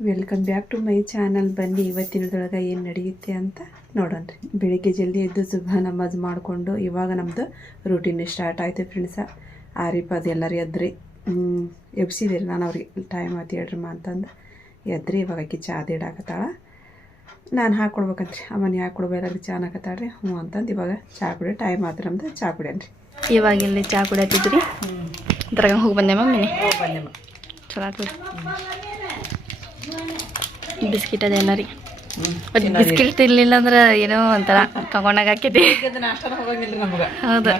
Welcome back to my channel ಬನ್ನಿ ಇವತ್ತಿನದೊಳಗೆ ಏನು ನಡೆಯುತ್ತೆ ಅಂತ ನೋಡೋಣ ರೀ. ಬೆಳಿಗ್ಗೆ ಜಲ್ದಿ ಎದ್ದು ಸುಬಹ ನಮಾಜ್ ಮಾಡಿಕೊಂಡು ಇವಾಗ ನಮ್ಮದು ರೂಟೀನ್ ಸ್ಟಾರ್ಟ್ ಆಯಿತು ಫ್ರೆಂಡ್ಸ ಆರಿಪ ಅದು ಎಲ್ಲರೂ ಎದ್ರಿ. ಎಬ್ಸಿದಿರಿ ನಾನು ಅವ್ರಿಗೆ. ಟೈಮ್ ಆಯ್ತು ಹೇಳ್ರಮ್ಮ ಅಂತಂದು. ಎದ್ರಿ ಇವಾಗ ಆಕಿ ಚಾ ಇಡಾಕತ್ತಾಳ ನಾನು ಹಾಕ್ಕೊಡ್ಬೇಕಂತ್ರಿ ಅಮ್ಮನ ಹಾಕ್ಕೊಡ್ಬೇಕಂದ್ರೆ ಚಾ ಹಾಕತ್ತಾಳ್ರಿ. ಹ್ಞೂ ಅಂತಂದು ಇವಾಗ ಚಾ ಕುಡಿ ಟೈಮ್ ಆದ್ರೆ ನಮ್ದು. ಚಾ ಕುಡಿಯನ್ರಿ. ಇವಾಗ ಇಲ್ಲಿ ಚಾ ಕುಡಿಯತ್ತಿದ್ರಿ? ಅದ್ರಾಗ ಹೋಗಿ ಬಂದೆ ಹೋಗಿ ಬನ್ನಿ ಚಲೋ ಆತು ಬಿಸ್ಕಿಟ್ ಅದೆಲ್ಲ ರೀ. ಬಿಸ್ಕಿಟ್ ತಿನ್ಲಿಲ್ಲ ಅಂದ್ರೆ ಏನೋ ಒಂಥರ ತಗೊಂಡಾಗ ಹಾಕೈತಿ ನಾಷ್ಟನ ಹೋಗಂಗಿಲ್ಲ ನಮ್ಗೆ. ಹೌದು.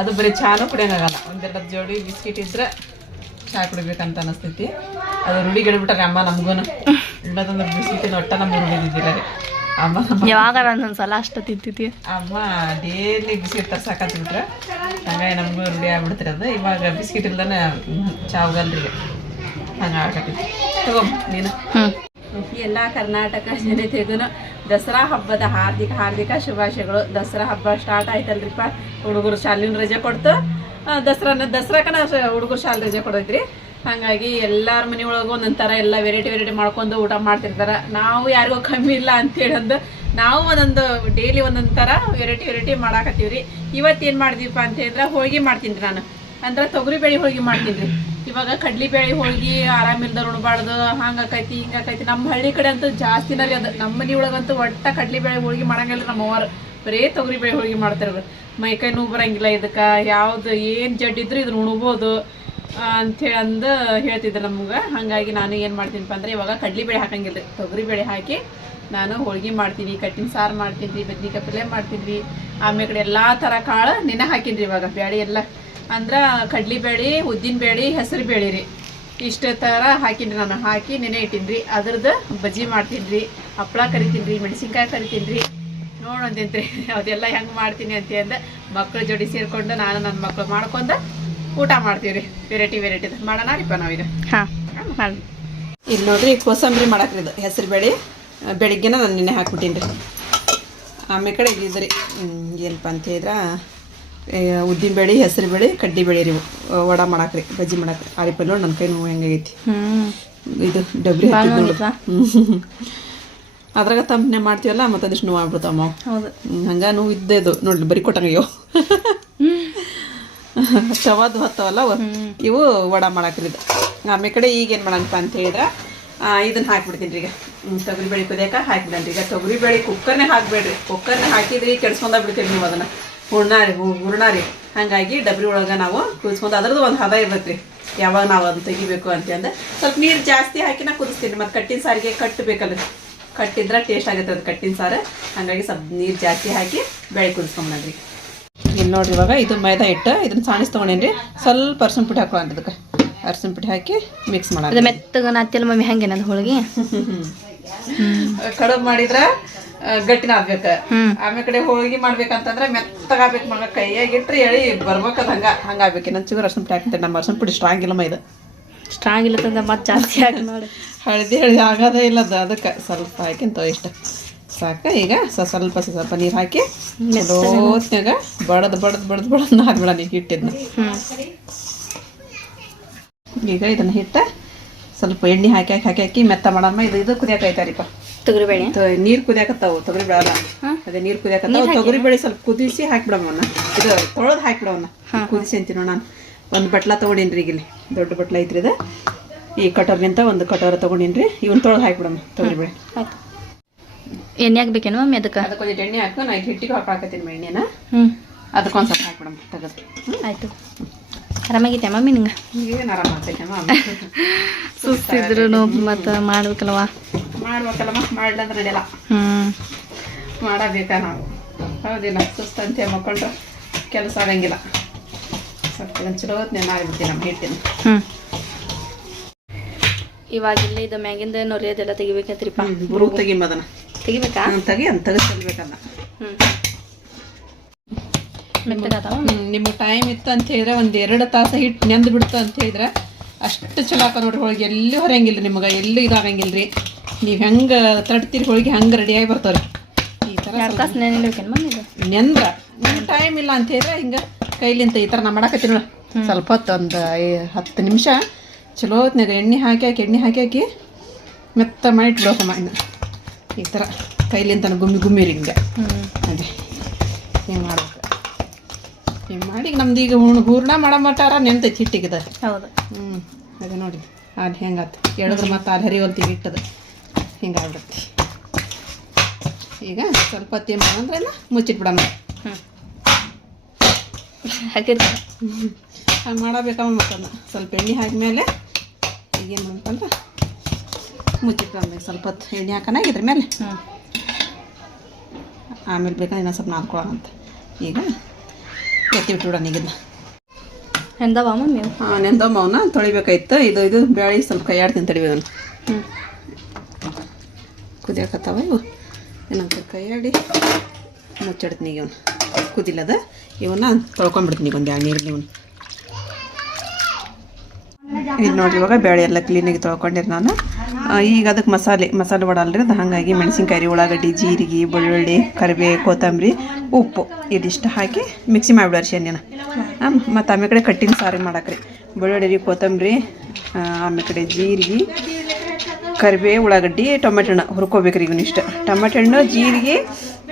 ಅದು ಬರೀ ಚಾನು ಕುಡಿಯೋಂಗಾಗಲ್ಲ ಒಂದೆರಡು ಜೋಡಿ ಬಿಸ್ಕಿಟ್ ಇದ್ರೆ ಚಾ ಕುಡಿಬೇಕಂತ ಅನಿಸ್ತೈತಿ. ಅದು ರೂಢಿಗಿಡ್ಬಿಟ್ಟಾರೆ ಅಮ್ಮ ನಮಗೂ ಇಲ್ಲದಂದ್ರೆ ಬಿಸ್ಕಿಟ್ ಒಟ್ಟ ನಮ್ಗೆ ರೂಢಿದಿದ್ದೀರ ಅಮ್ಮ ಯಾವಾಗ ಒಂದೊಂದ್ಸಲ ಅಷ್ಟು ತಿಂತಿದ್ವಿ ಅಮ್ಮ ಡೇಲಿ ಬಿಸ್ಕಿಟ್ ತರ್ಸಾಕತ್ಬಿಟ್ರೆ. ಹಂಗಾಗಿ ನಮಗೂ ರೂಢಿ ಆಗ್ಬಿಡ್ತಿರೋದು. ಅದು ಇವಾಗ ಬಿಸ್ಕಿಟ್ ಇಲ್ದಾನೆ ಚಾ ಹೋಗಲ್ರಿ ಈಗ ಹಂಗೆ ಆಗಕತ್ತೈತಿ ತಗೋ ನೀನು ಎಲ್ಲ ಕರ್ನಾಟಕ ಜನತೆಗೂ ದಸರಾ ಹಬ್ಬದ ಹಾರ್ದಿಕ ಹಾರ್ದಿಕ ಶುಭಾಶಯಗಳು. ದಸರಾ ಹಬ್ಬ ಸ್ಟಾರ್ಟ್ ಆಯ್ತಲ್ರಿಪ್ಪ? ಹುಡುಗರು ಶಾಲಿನ ರಜೆ ಕೊಡ್ತು. ದಸರಾ ದಸರಾನ ದಸರಾಕನ ಹುಡುಗರು ಶಾಲೆ ರಜೆ ಕೊಡೈತ್ರಿ. ಹಾಗಾಗಿ ಎಲ್ಲಾರ ಮನೆ ಒಳಗೆ ಒಂದೊಂದು ಥರ ಎಲ್ಲ ವೆರೈಟಿ ವೆರೈಟಿ ಮಾಡ್ಕೊಂಡು ಊಟ ಮಾಡ್ತಿರ್ತಾರೆ. ನಾವು ಯಾರಿಗೂ ಕಮ್ಮಿ ಇಲ್ಲ ಅಂತೇಳಿ ಅಂದು ನಾವು ಒಂದೊಂದು ಡೈಲಿ ಒಂದೊಂದು ಥರ ವೆರೈಟಿ ವೆರೈಟಿ ಮಾಡಾಕತ್ತೀವ್ರಿ. ಇವತ್ತೇನು ಮಾಡಿದೀವಪ್ಪ ಅಂತ ಹೇಳಿದ್ರೆ ಹೋಳಿಗೆ ಮಾಡ್ತೀನಿ ನಾನು. ಅಂದ್ರೆ ತೊಗರಿ ಬೇಳೆ ಹೋಳಿಗೆ ಮಾಡ್ತೀನಿ. ರೀ ಇವಾಗ ಕಡ್ಲಿ ಬೇಳೆ ಹೋಳಿಗೆ ಆರಾಮಿಲ್ದವ್ರು ಉಣಬಾರ್ದು ಹಂಗಾಕೈತಿ ಹಿಂಗಾಕೈತಿ ನಮ್ಮ ಹಳ್ಳಿ ಕಡೆ ಅಂತೂ ಜಾಸ್ತಿನ ರೀ ಅದು ನಮ್ಮ ಮನೆ ಒಳಗಂತೂ ಒಟ್ಟ ಕಡ್ಲಿ ಬೇಳೆ ಹೋಳಿಗೆ ಮಾಡಂಗಿಲ್ಲ ನಮ್ಮ ಅವರು ಬರೇ ತೊಗರಿ ಬೇಳೆ ಹೋಳಿಗೆ ಮಾಡ್ತಿರೋದು ಮೈಕೈ ನೋವು ಬರಂಗಿಲ್ಲ ಇದಕ್ಕೆ, ಯಾವ್ದು ಏನು ಜಡ್ಡಿದ್ರು ಇದನ್ನ ಉಣ್ಬೋದು ಅಂತ ಅಂಥೇಳಿ ಅಂದು ಹೇಳ್ತಿದ್ರು ನಮ್ಗೆ. ಹಾಗಾಗಿ ನಾನು ಏನು ಮಾಡ್ತೀನಿಪ್ಪ ಅಂದ್ರೆ ಇವಾಗ ಕಡ್ಲಿ ಬೇಳೆ ಹಾಕಂಗಿಲ್ಲ. ತೊಗರಿ ಬೇಳೆ ಹಾಕಿ ನಾನು ಹೋಳ್ಗೆ ಮಾಡ್ತೀನಿ, ಕಟ್ಟಿನ ಸಾರು ಮಾಡ್ತೀನಿ ಬದ್ನಿಕಾಯಿ ಪಲ್ಯ ಮಾಡ್ತೀನಿ ಆಮೇಲೆ ಕಡೆ ಎಲ್ಲ ಥರ ಕಾಳು ನೆನೆ ಹಾಕಿನ್ರಿ ರೀ ಇವಾಗ ಬೇಳೆ ಎಲ್ಲ. ಅಂದ್ರೆ ಕಡ್ಲಿ ಬೇಳಿ ಉದ್ದಿನ ಬೇಳಿ ಹೆಸರು ಬೇಳೆ ರೀ. ಇಷ್ಟು ಥರ ಹಾಕಿನ್ರಿ ನಾನು. ಹಾಕಿ ನೆನೆ ಇಟ್ಟಿನ್ರಿ. ರೀ ಅದ್ರದ್ದು ಬಜ್ಜಿ ಮಾಡ್ತೀನಿ ರೀ ಹಪ್ಳ ಕರಿತೀನಿ ರೀ ಮೆಣಸಿನ್ಕಾಯಿ ಕರಿತೀನಿ ರೀ ನೋಡೋದಂತ್ರಿ ಅದೆಲ್ಲ ಹೆಂಗೆ ಮಾಡ್ತೀನಿ ಅಂತ ಅಂದ ಮಕ್ಕಳ ಜೋಡಿ ಸೇರಿಕೊಂಡು ನಾನು ನನ್ನ ಮಕ್ಕಳು ಮಾಡ್ಕೊಂಡು ಊಟ ಮಾಡ್ತೀವಿ ರೀ ವೆರೈಟಿ ವೆರೈಟಿದು ಮಾಡೋಣ ರೀಪ್ಪ ನಾವೀಗ ಹಾಂ. ಇಲ್ಲಿ ನೋಡ್ರಿ ಕೋಸಂಬರಿ ಮಾಡಾಕ್ರಿ ಇದು. ಹೆಸರು ಬೇಳೆ. ಬೆಳಿಗ್ಗೆನ ನಾನು ನೆನೆ ಹಾಕ್ಬಿಟ್ಟೀನಿ ರೀ ಆಮೇಲೆ ಕಡೆ ಇದ್ರಿ. ಏನಪ್ಪ ಅಂತ ಹೇಳಿದ್ರೆ ಉದ್ದಿನ ಬೇಳೆ ಹೆಸರು ಬೇಳೆ ಕಡ್ಡಿ ಬೇಳೆ ರೀ. ವಡ ಮಾಡಾಕ್ರಿ ಬಜ್ಜಿ ಮಾಡಾಕ್ರಿ ಆರಿಪಲ್ಲೆ ನೋಡಿ ನನ್ನ ಕೈ ನೋವು ಇದು ಡಬ್ರಿ. ಅದ್ರಾಗ ತಂಪನೆ ಮಾಡ್ತೀವಲ್ಲ ಮತ್ತದಿಷ್ಟು ನೋವು ಆಗ್ಬಿಡ್ತಾವ ಹೌದು. ಹಂಗ ನೋವು ಇದ್ದೇದು ನೋಡ್ಲಿ ಬರೀ ಕೊಟ್ಟಂಗಯ್ಯೋ ಚವಾದು ಹತ್ತವಲ್ಲ ಇವು ವಡ ಮಾಡಾಕ್ರಿ ಇದು. ಆಮೇಲೆ ಕಡೆ ಈಗ ಏನು ಮಾಡಂತ ಅಂತ ಹೇಳಿದ್ರೆ ಇದನ್ನ ಹಾಕ್ಬಿಡ್ತೀನಿ ರೀ ಈಗ. ಹ್ಮ್, ತೊಗರಿ ಬೇಳೆ ಕುದಿಯಾಕ ಹಾಕಿದ್ರಿ ಈಗ. ತೊಗರಿ ಬೇಳೆ ಕುಕ್ಕರ್ನೇ ಹಾಕ್ಬೇಡ್ರಿ. ಕುಕ್ಕರ್ನೇ ಹಾಕಿದ್ರಿ ಕೆಡ್ಸ್ಕೊಂಡ ಬಿಡ್ತೀರಿ ನೀವು ಅದನ್ನ. ಹೂರ್ಣ ರೀ ಹೂ- ಹೂರ್ಣ ರೀ ಹಾಗಾಗಿ ಡಬ್ರಿ ಒಳಗೆ ನಾವು ಕುದಿಸ್ಕೊಂಡು ಅದ್ರದ್ದು ಒಂದು ಹದ ಇರ್ತೈತಿ ಯಾವಾಗ ನಾವು ಅದನ್ನ ತೆಗಿಬೇಕು ಅಂತ ಅಂದ್ರೆ ಸ್ವಲ್ಪ ನೀರು ಜಾಸ್ತಿ ಹಾಕಿ ನಾ ಕುದಿಸ್ತೀನಿ ಮತ್ತು ಕಟ್ಟಿನ ಸಾರಿಗೆ ಕಟ್ಟಬೇಕಲ್ಲ ಕಟ್ಟಿದ್ರೆ ಟೇಸ್ಟ್ ಆಗುತ್ತೆ ಅದು ಕಟ್ಟಿನ ಸಾರು. ಹಾಗಾಗಿ ಸ್ವಲ್ಪ ನೀರು ಜಾಸ್ತಿ ಹಾಕಿ ಬೆಳೆ ಕುದಿಸ್ಕೊಂಬಂದ್ರಿ. ಇಲ್ಲಿ ನೋಡ್ರಿ ಇವಾಗ ಇದು ಮೈದಾ ಹಿಟ್ಟು. ಇದನ್ನ ಸಾಣಿಸ್ ತೊಗೊಂಡೇನ್ರಿ. ಸ್ವಲ್ಪ ಅರ್ಸಿನ ಪುಟ್ಟಿ ಹಾಕೊಳ್ಳೋಣ ಅದಕ್ಕೆ ಅರ್ಸಿನ ಪುಟ್ಟಿ ಹಾಕಿ ಮಿಕ್ಸ್ ಮಾಡೋಣ ಮೆತ್ತಗ ಮೆತ್ತಗ ನಾತಿಯಲ್ಲ ಮಮ್ಮಿ ಹಂಗೇನದು ಹೋಳಿಗೆ? ಕಡುಬು ಮಾಡಿದ್ರೆ ಗಟ್ಟಿನ ಆಗ್ಬೇಕು. ಆಮೇಲೆ ಕಡೆ ಹೋಳಿಗೆ ಮಾಡ್ಬೇಕಂತಂದ್ರೆ ಮೆತ್ತಗಾಗ್ಬೇಕು ಮಗ. ಕೈಯಾಗ ಇಟ್ರಿ ಎಳಿ ಬರ್ಬೇಕದ ಹಂಗ. ಹಂಗಾಗ್ಬೇಕು. ಇನ್ನೊಂದು ಚೂರು ಅರ್ಶನ ಪುಡಿ ಹಾಕ್ತೇನೆ ನಮ್ಮ ಅರ್ಶಿನ ಪುಡಿ ಸ್ಟ್ರಾಂಗ್ ಇಲ್ಲಮ್ಮ ಇದು. ಸ್ಟ್ರಾಂಗ್ ಇಲ್ಲತ್ತಂದ್ರೆ ಮತ್ತೆ ಜಾಸ್ತಿ ಆಗಿ ನೋಡಿ. ಹಳದಿ ಹಳದಿ ಆಗೋದೇ ಇಲ್ಲ ಅದು. ಅದಕ್ಕೆ ಸ್ವಲ್ಪ ಹಾಕಿಂತ ಇಷ್ಟ. ಸಾಕು ಈಗ. ಸ- ಸ್ವಲ್ಪ ಸ್ವಲ್ಪ ನೀರು ಹಾಕಿ ಹೊತ್ನ್ಯಾಗ ಬಡದ್ ಬಡದ್ ಬಡದ್ ಬಡದ್ ನಾದ್ಬಿಡ ನೀ ಹಿಟ್ಟಿದ್ನ ಈಗ ಇದನ್ನ ಹಿಟ್ಟ ಸ್ವಲ್ಪ ಎಣ್ಣೆ ಹಾಕಿ ಹಾಕಿ ಹಾಕಿ ಹಾಕಿ ಮೆತ್ತ ಮಾಡಮ್ಮ. ಇದು ಇದು ಕುದಿಯಾಕೈತಾರಿಪ್ಪ ತೊಗರಿ ಬೇಳೆ ನೀರು ಕುದಿಯಾಕತ್ತಾವು ತೊಗರಿ ಬೇಳೆ ಅದೇ ನೀರು ಕುದಿಯಾಕತ್ತಾವ. ತೊಗರಿ ಬೇಳೆ ಸ್ವಲ್ಪ ಕುದಿಸಿ ಹಾಕ್ಬಿಡಮ್ಮನ್ನ ಇದು ತೊಳೆದು ಹಾಕ್ಬಿಡವನ್ನ. ಕುದಿಸಿ ಅಂತೀನಿ ನಾನು. ಒಂದು ಬಟ್ಲ ತಗೊಂಡಿನ್ರಿ ಈಗ ಇಲ್ಲಿ ದೊಡ್ಡ ಬಟ್ಲ ಐತ್ರಿ ಇದು. ಈ ಕಟೋರ್ಗಿಂತ ಒಂದು ಕಟೋರ ತೊಗೊಂಡೇನ್ರಿ. ಇವನ್ ತೊಳೆದು ಹಾಕ್ಬಿಡಮ್ಮ ತೊಗರಿ ಬೇಳೆ ಆಯ್ತು. ಎಣ್ಣೆ ಹಾಕ್ಬೇಕೇನು ಮಮ್ಮಿ ಅದಕ್ಕೆ? ಅದಕ್ಕೊಂದು ಎಣ್ಣೆ ಹಾಕು. ನಾ ಹಿಟ್ಟಿಗೆ ಹಾಕಾಕತ್ತೀನಿ ಎಣ್ಣೆನ. ಹ್ಮ್. ಅದಕ್ಕೊಂದು ಸ್ವಲ್ಪ ಹಾಕ್ಬಿಡಮ್ಮ ತೆಗೆದು. ಆಯಿತು. ಆರಾಮಾಗೈತೆ ಮಮ್ಮಿ ನಿಂಗೆ? ಏನು ಆರಾಮ ಸುಸ್ತಿದ್ರು ಮತ್ತು ಮಾಡ್ಬೇಕಲ್ವಾ? ಮಾಡ್ಬೇಕಲ್ಲಮ್ಮ ಮಾಡ್ಲಂದ್ರೆ ನಡೆಯಲ್ಲ. ಹ್ಞೂ ಮಾಡಬೇಕಾ ನಾವು. ಹೌದಿಲ್ಲ ಸುಸ್ತಂತೆ ಮಕ್ಕಳು ಕೆಲಸ ಆಗಂಗಿಲ್ಲ. ಸ್ವಲ್ಪ ಚಲೋ ಹೊತ್ತು ಮಾಡಿಬಿಡ್ತೀನಿ ನಮ್ಮ ಹಿಟ್ಟಿನ ಹ್ಞೂ ಇವಾಗ ಇಲ್ಲಿ ಇದು ಮ್ಯಾಗಿಂದ ನೊರೆಯೋದೆಲ್ಲ ತೆಗಿಬೇಕಂತ್ರಿಪ್ಪ. ಅದನ್ನ. ತೆಗಿಬೇಕಾ? ಹ್ಮ್, ತೆಗಿ ಅಂತ ತೆಗೆಸ್ಕೊಳ್ಬೇಕನ್ನ ಹ್ಞೂ ಮೆತ್ತಗಾತಾವ ನಿಮಗೆ ಟೈಮ್ ಇತ್ತು ಅಂತ ಹೇಳಿದ್ರೆ ಒಂದು ಎರಡು ತಾಸು ಹಿಟ್ಟು ನೆಂದು ಬಿಡ್ತು ಅಂತ ಹೇಳಿದ್ರೆ ಅಷ್ಟು ಚಲೋ ಆಕ ನೋಡ್ರಿ ಹೋಳಿಗೆ ಎಲ್ಲಿ ಹೊರಂಗಿಲ್ಲ ನಿಮಗೆ ಎಲ್ಲೂ ಇದಾಗಂಗಿಲ್ಲ ರೀ ನೀವು ಹೆಂಗೆ ತಡ್ತೀರಿ ಹೋಳಿಗೆ ಹಂಗೆ ರೆಡಿಯಾಗಿ ಬರ್ತಾವ್ರಿ. ಈ ಥರ ನೆಂದ್ರ. ನಿಮ್ಗೆ ಟೈಮ್ ಇಲ್ಲ ಅಂತ ಹೇಳಿದ್ರೆ ಹಿಂಗೆ ಕೈಲಿಂತ ಈ ಥರ ನಾ ಮಾಡಾಕತ್ತೀನಿ ನೋಡಿ. ಸ್ವಲ್ಪ ಹೊತ್ತು ಒಂದು ಹತ್ತು ನಿಮಿಷ ಚಲೋ ಹೊತ್ನಾಗ ಎಣ್ಣೆ ಹಾಕಿ ಹಾಕಿ ಎಣ್ಣೆ ಹಾಕಿ ಹಾಕಿ ಮೆತ್ತ ಮಾಡಿ ಇಟ್ಬಿಡೋಕಮ್ಮ ಇನ್ನು. ಈ ಥರ ಕೈಲಿಂತ ಗುಮ್ಮಿ ಗುಮ್ಮಿ ಹಿಂಗೆ. ಹ್ಞೂ ಅದೇ. ಹಿಂಗೆ ಮಾಡ್ಬೇಕು. ಹಿಂಗೆ ಮಾಡಿ ನಮ್ದು ಈಗ ಹೂಣ್ ಹೂರ್ಣ ಮಾಡೋ ಮಟ್ಟಾರ ನೆನ್ತೈತಿ ಹಿಟ್ಟಿಗೆ ಹೌದು. ಹ್ಞೂ ಅದೇ ನೋಡಿ ಅದು ಹೆಂಗಾತು? ಹೇಳಿದ್ರೆ ಮತ್ತೆ ಅಲ್ಲಿ ಹರಿವಂತಿಗೆ ಇಟ್ಟದ ಹಿಂಗೆ ಆಗ್ಬಿಡುತ್ತೆ ಈಗ ಸ್ವಲ್ಪ ಹೊತ್ತು ಏನು ಎಲ್ಲ ಮುಚ್ಚಿಟ್ಬಿಡೋಣ ಹ್ಞೂ ಹಾಕಿರ್ತಾರೆ ಹಂಗೆ ಮಾಡಬೇಕಮ್ಮ ಮತ್ತನ್ನ ಸ್ವಲ್ಪ ಎಣ್ಣೆ ಹಾಕಿದ್ಮೇಲೆ ಈಗ ಏನು ಮಾಡ್ಬೇಕಂದ್ರೆ ಮುಚ್ಚಿಟ್ಬಿಡೋಣ ಸ್ವಲ್ಪ ಹೊತ್ತು ಎಣ್ಣೆ ಹಾಕೋಣ ಇದ್ರ ಮೇಲೆ. ಹ್ಞೂ ಆಮೇಲೆ ಬೇಕಾದ್ರೆ ಇನ್ನೊಂದು ಸ್ವಲ್ಪ ನಾದ್ಕೊಳ್ಳೋಣ ಅಂತ ಈಗ ಎತ್ತಿ ಬಿಟ್ಬಿಡೋಣ ಈಗ ಇದನ್ನ ಎಂದವ ಮೇವು ಹಾಂ ನೆಂದಮ್ಮವನ್ನ ತೊಳಿಬೇಕಾಯ್ತು. ಇದು ಇದು ಬೇಳೆ ಸ್ವಲ್ಪ ಕೈಯಾಡ್ತೀನಿ ತಡಿಬೇಕು ನಾನು ಹ್ಞೂ ಕುದಿಯಾಕತ್ತಾವ ಇವು. ಇನ್ನೊಂದು ಕೈಯಾಡಿ ಮುಚ್ಚಿಡ್ತೀನಿ ಇವನು ಕುದಿಲ್ಲದ ಇವನ್ನ ತೊಳ್ಕೊಂಬಿಡ್ತೀನಿ ಒಂದು ಎರಡು ನೀರು ಇವನು ಇದು ನೋಡಿ ಇವಾಗ ಬೇಳೆ ಎಲ್ಲ ಕ್ಲೀನಾಗಿ ತೊಳ್ಕೊಂಡಿರಿ ನಾನು. ಈಗ ಅದಕ್ಕೆ ಮಸಾಲೆ ಮಸಾಲೆ ಒಡಲ್ರಿ ಅದು. ಹಾಗಾಗಿ ಮೆಣಸಿನ್ಕಾಯಿ ಉಳ್ಳಾಗಡ್ಡಿ, ಜೀರಿಗೆ, ಬೆಳ್ಳುಳ್ಳಿ, ಕರಿಬೇವು, ಕೊತ್ತಂಬರಿ, ಉಪ್ಪು ಇದಿಷ್ಟು ಹಾಕಿ ಮಿಕ್ಸಿ ಮಾಡಿಬಿಡ್ರಿ ಶನಿನ ಮತ್ತು ಆಮೇಲೆ ಕಡೆ ಕಟ್ಟಿನ ಸಾರು ಮಾಡಾಕ್ರಿ ಬೆಳ್ಳುಳ್ಳಿ ಕೊತ್ತಂಬರಿ ಆಮೇಲೆ ಕಡೆ ಜೀರಿಗೆ, ಕರಿಬೇವು, ಉಳ್ಳಾಗಡ್ಡಿ, ಟೊಮೆಟೊ ಹಣ್ಣು ಹುರ್ಕೋಬೇಕ್ರಿ ಇವನಿಷ್ಟು. ಟೊಮೆಟೊ ಹಣ್ಣು, ಜೀರಿಗೆ,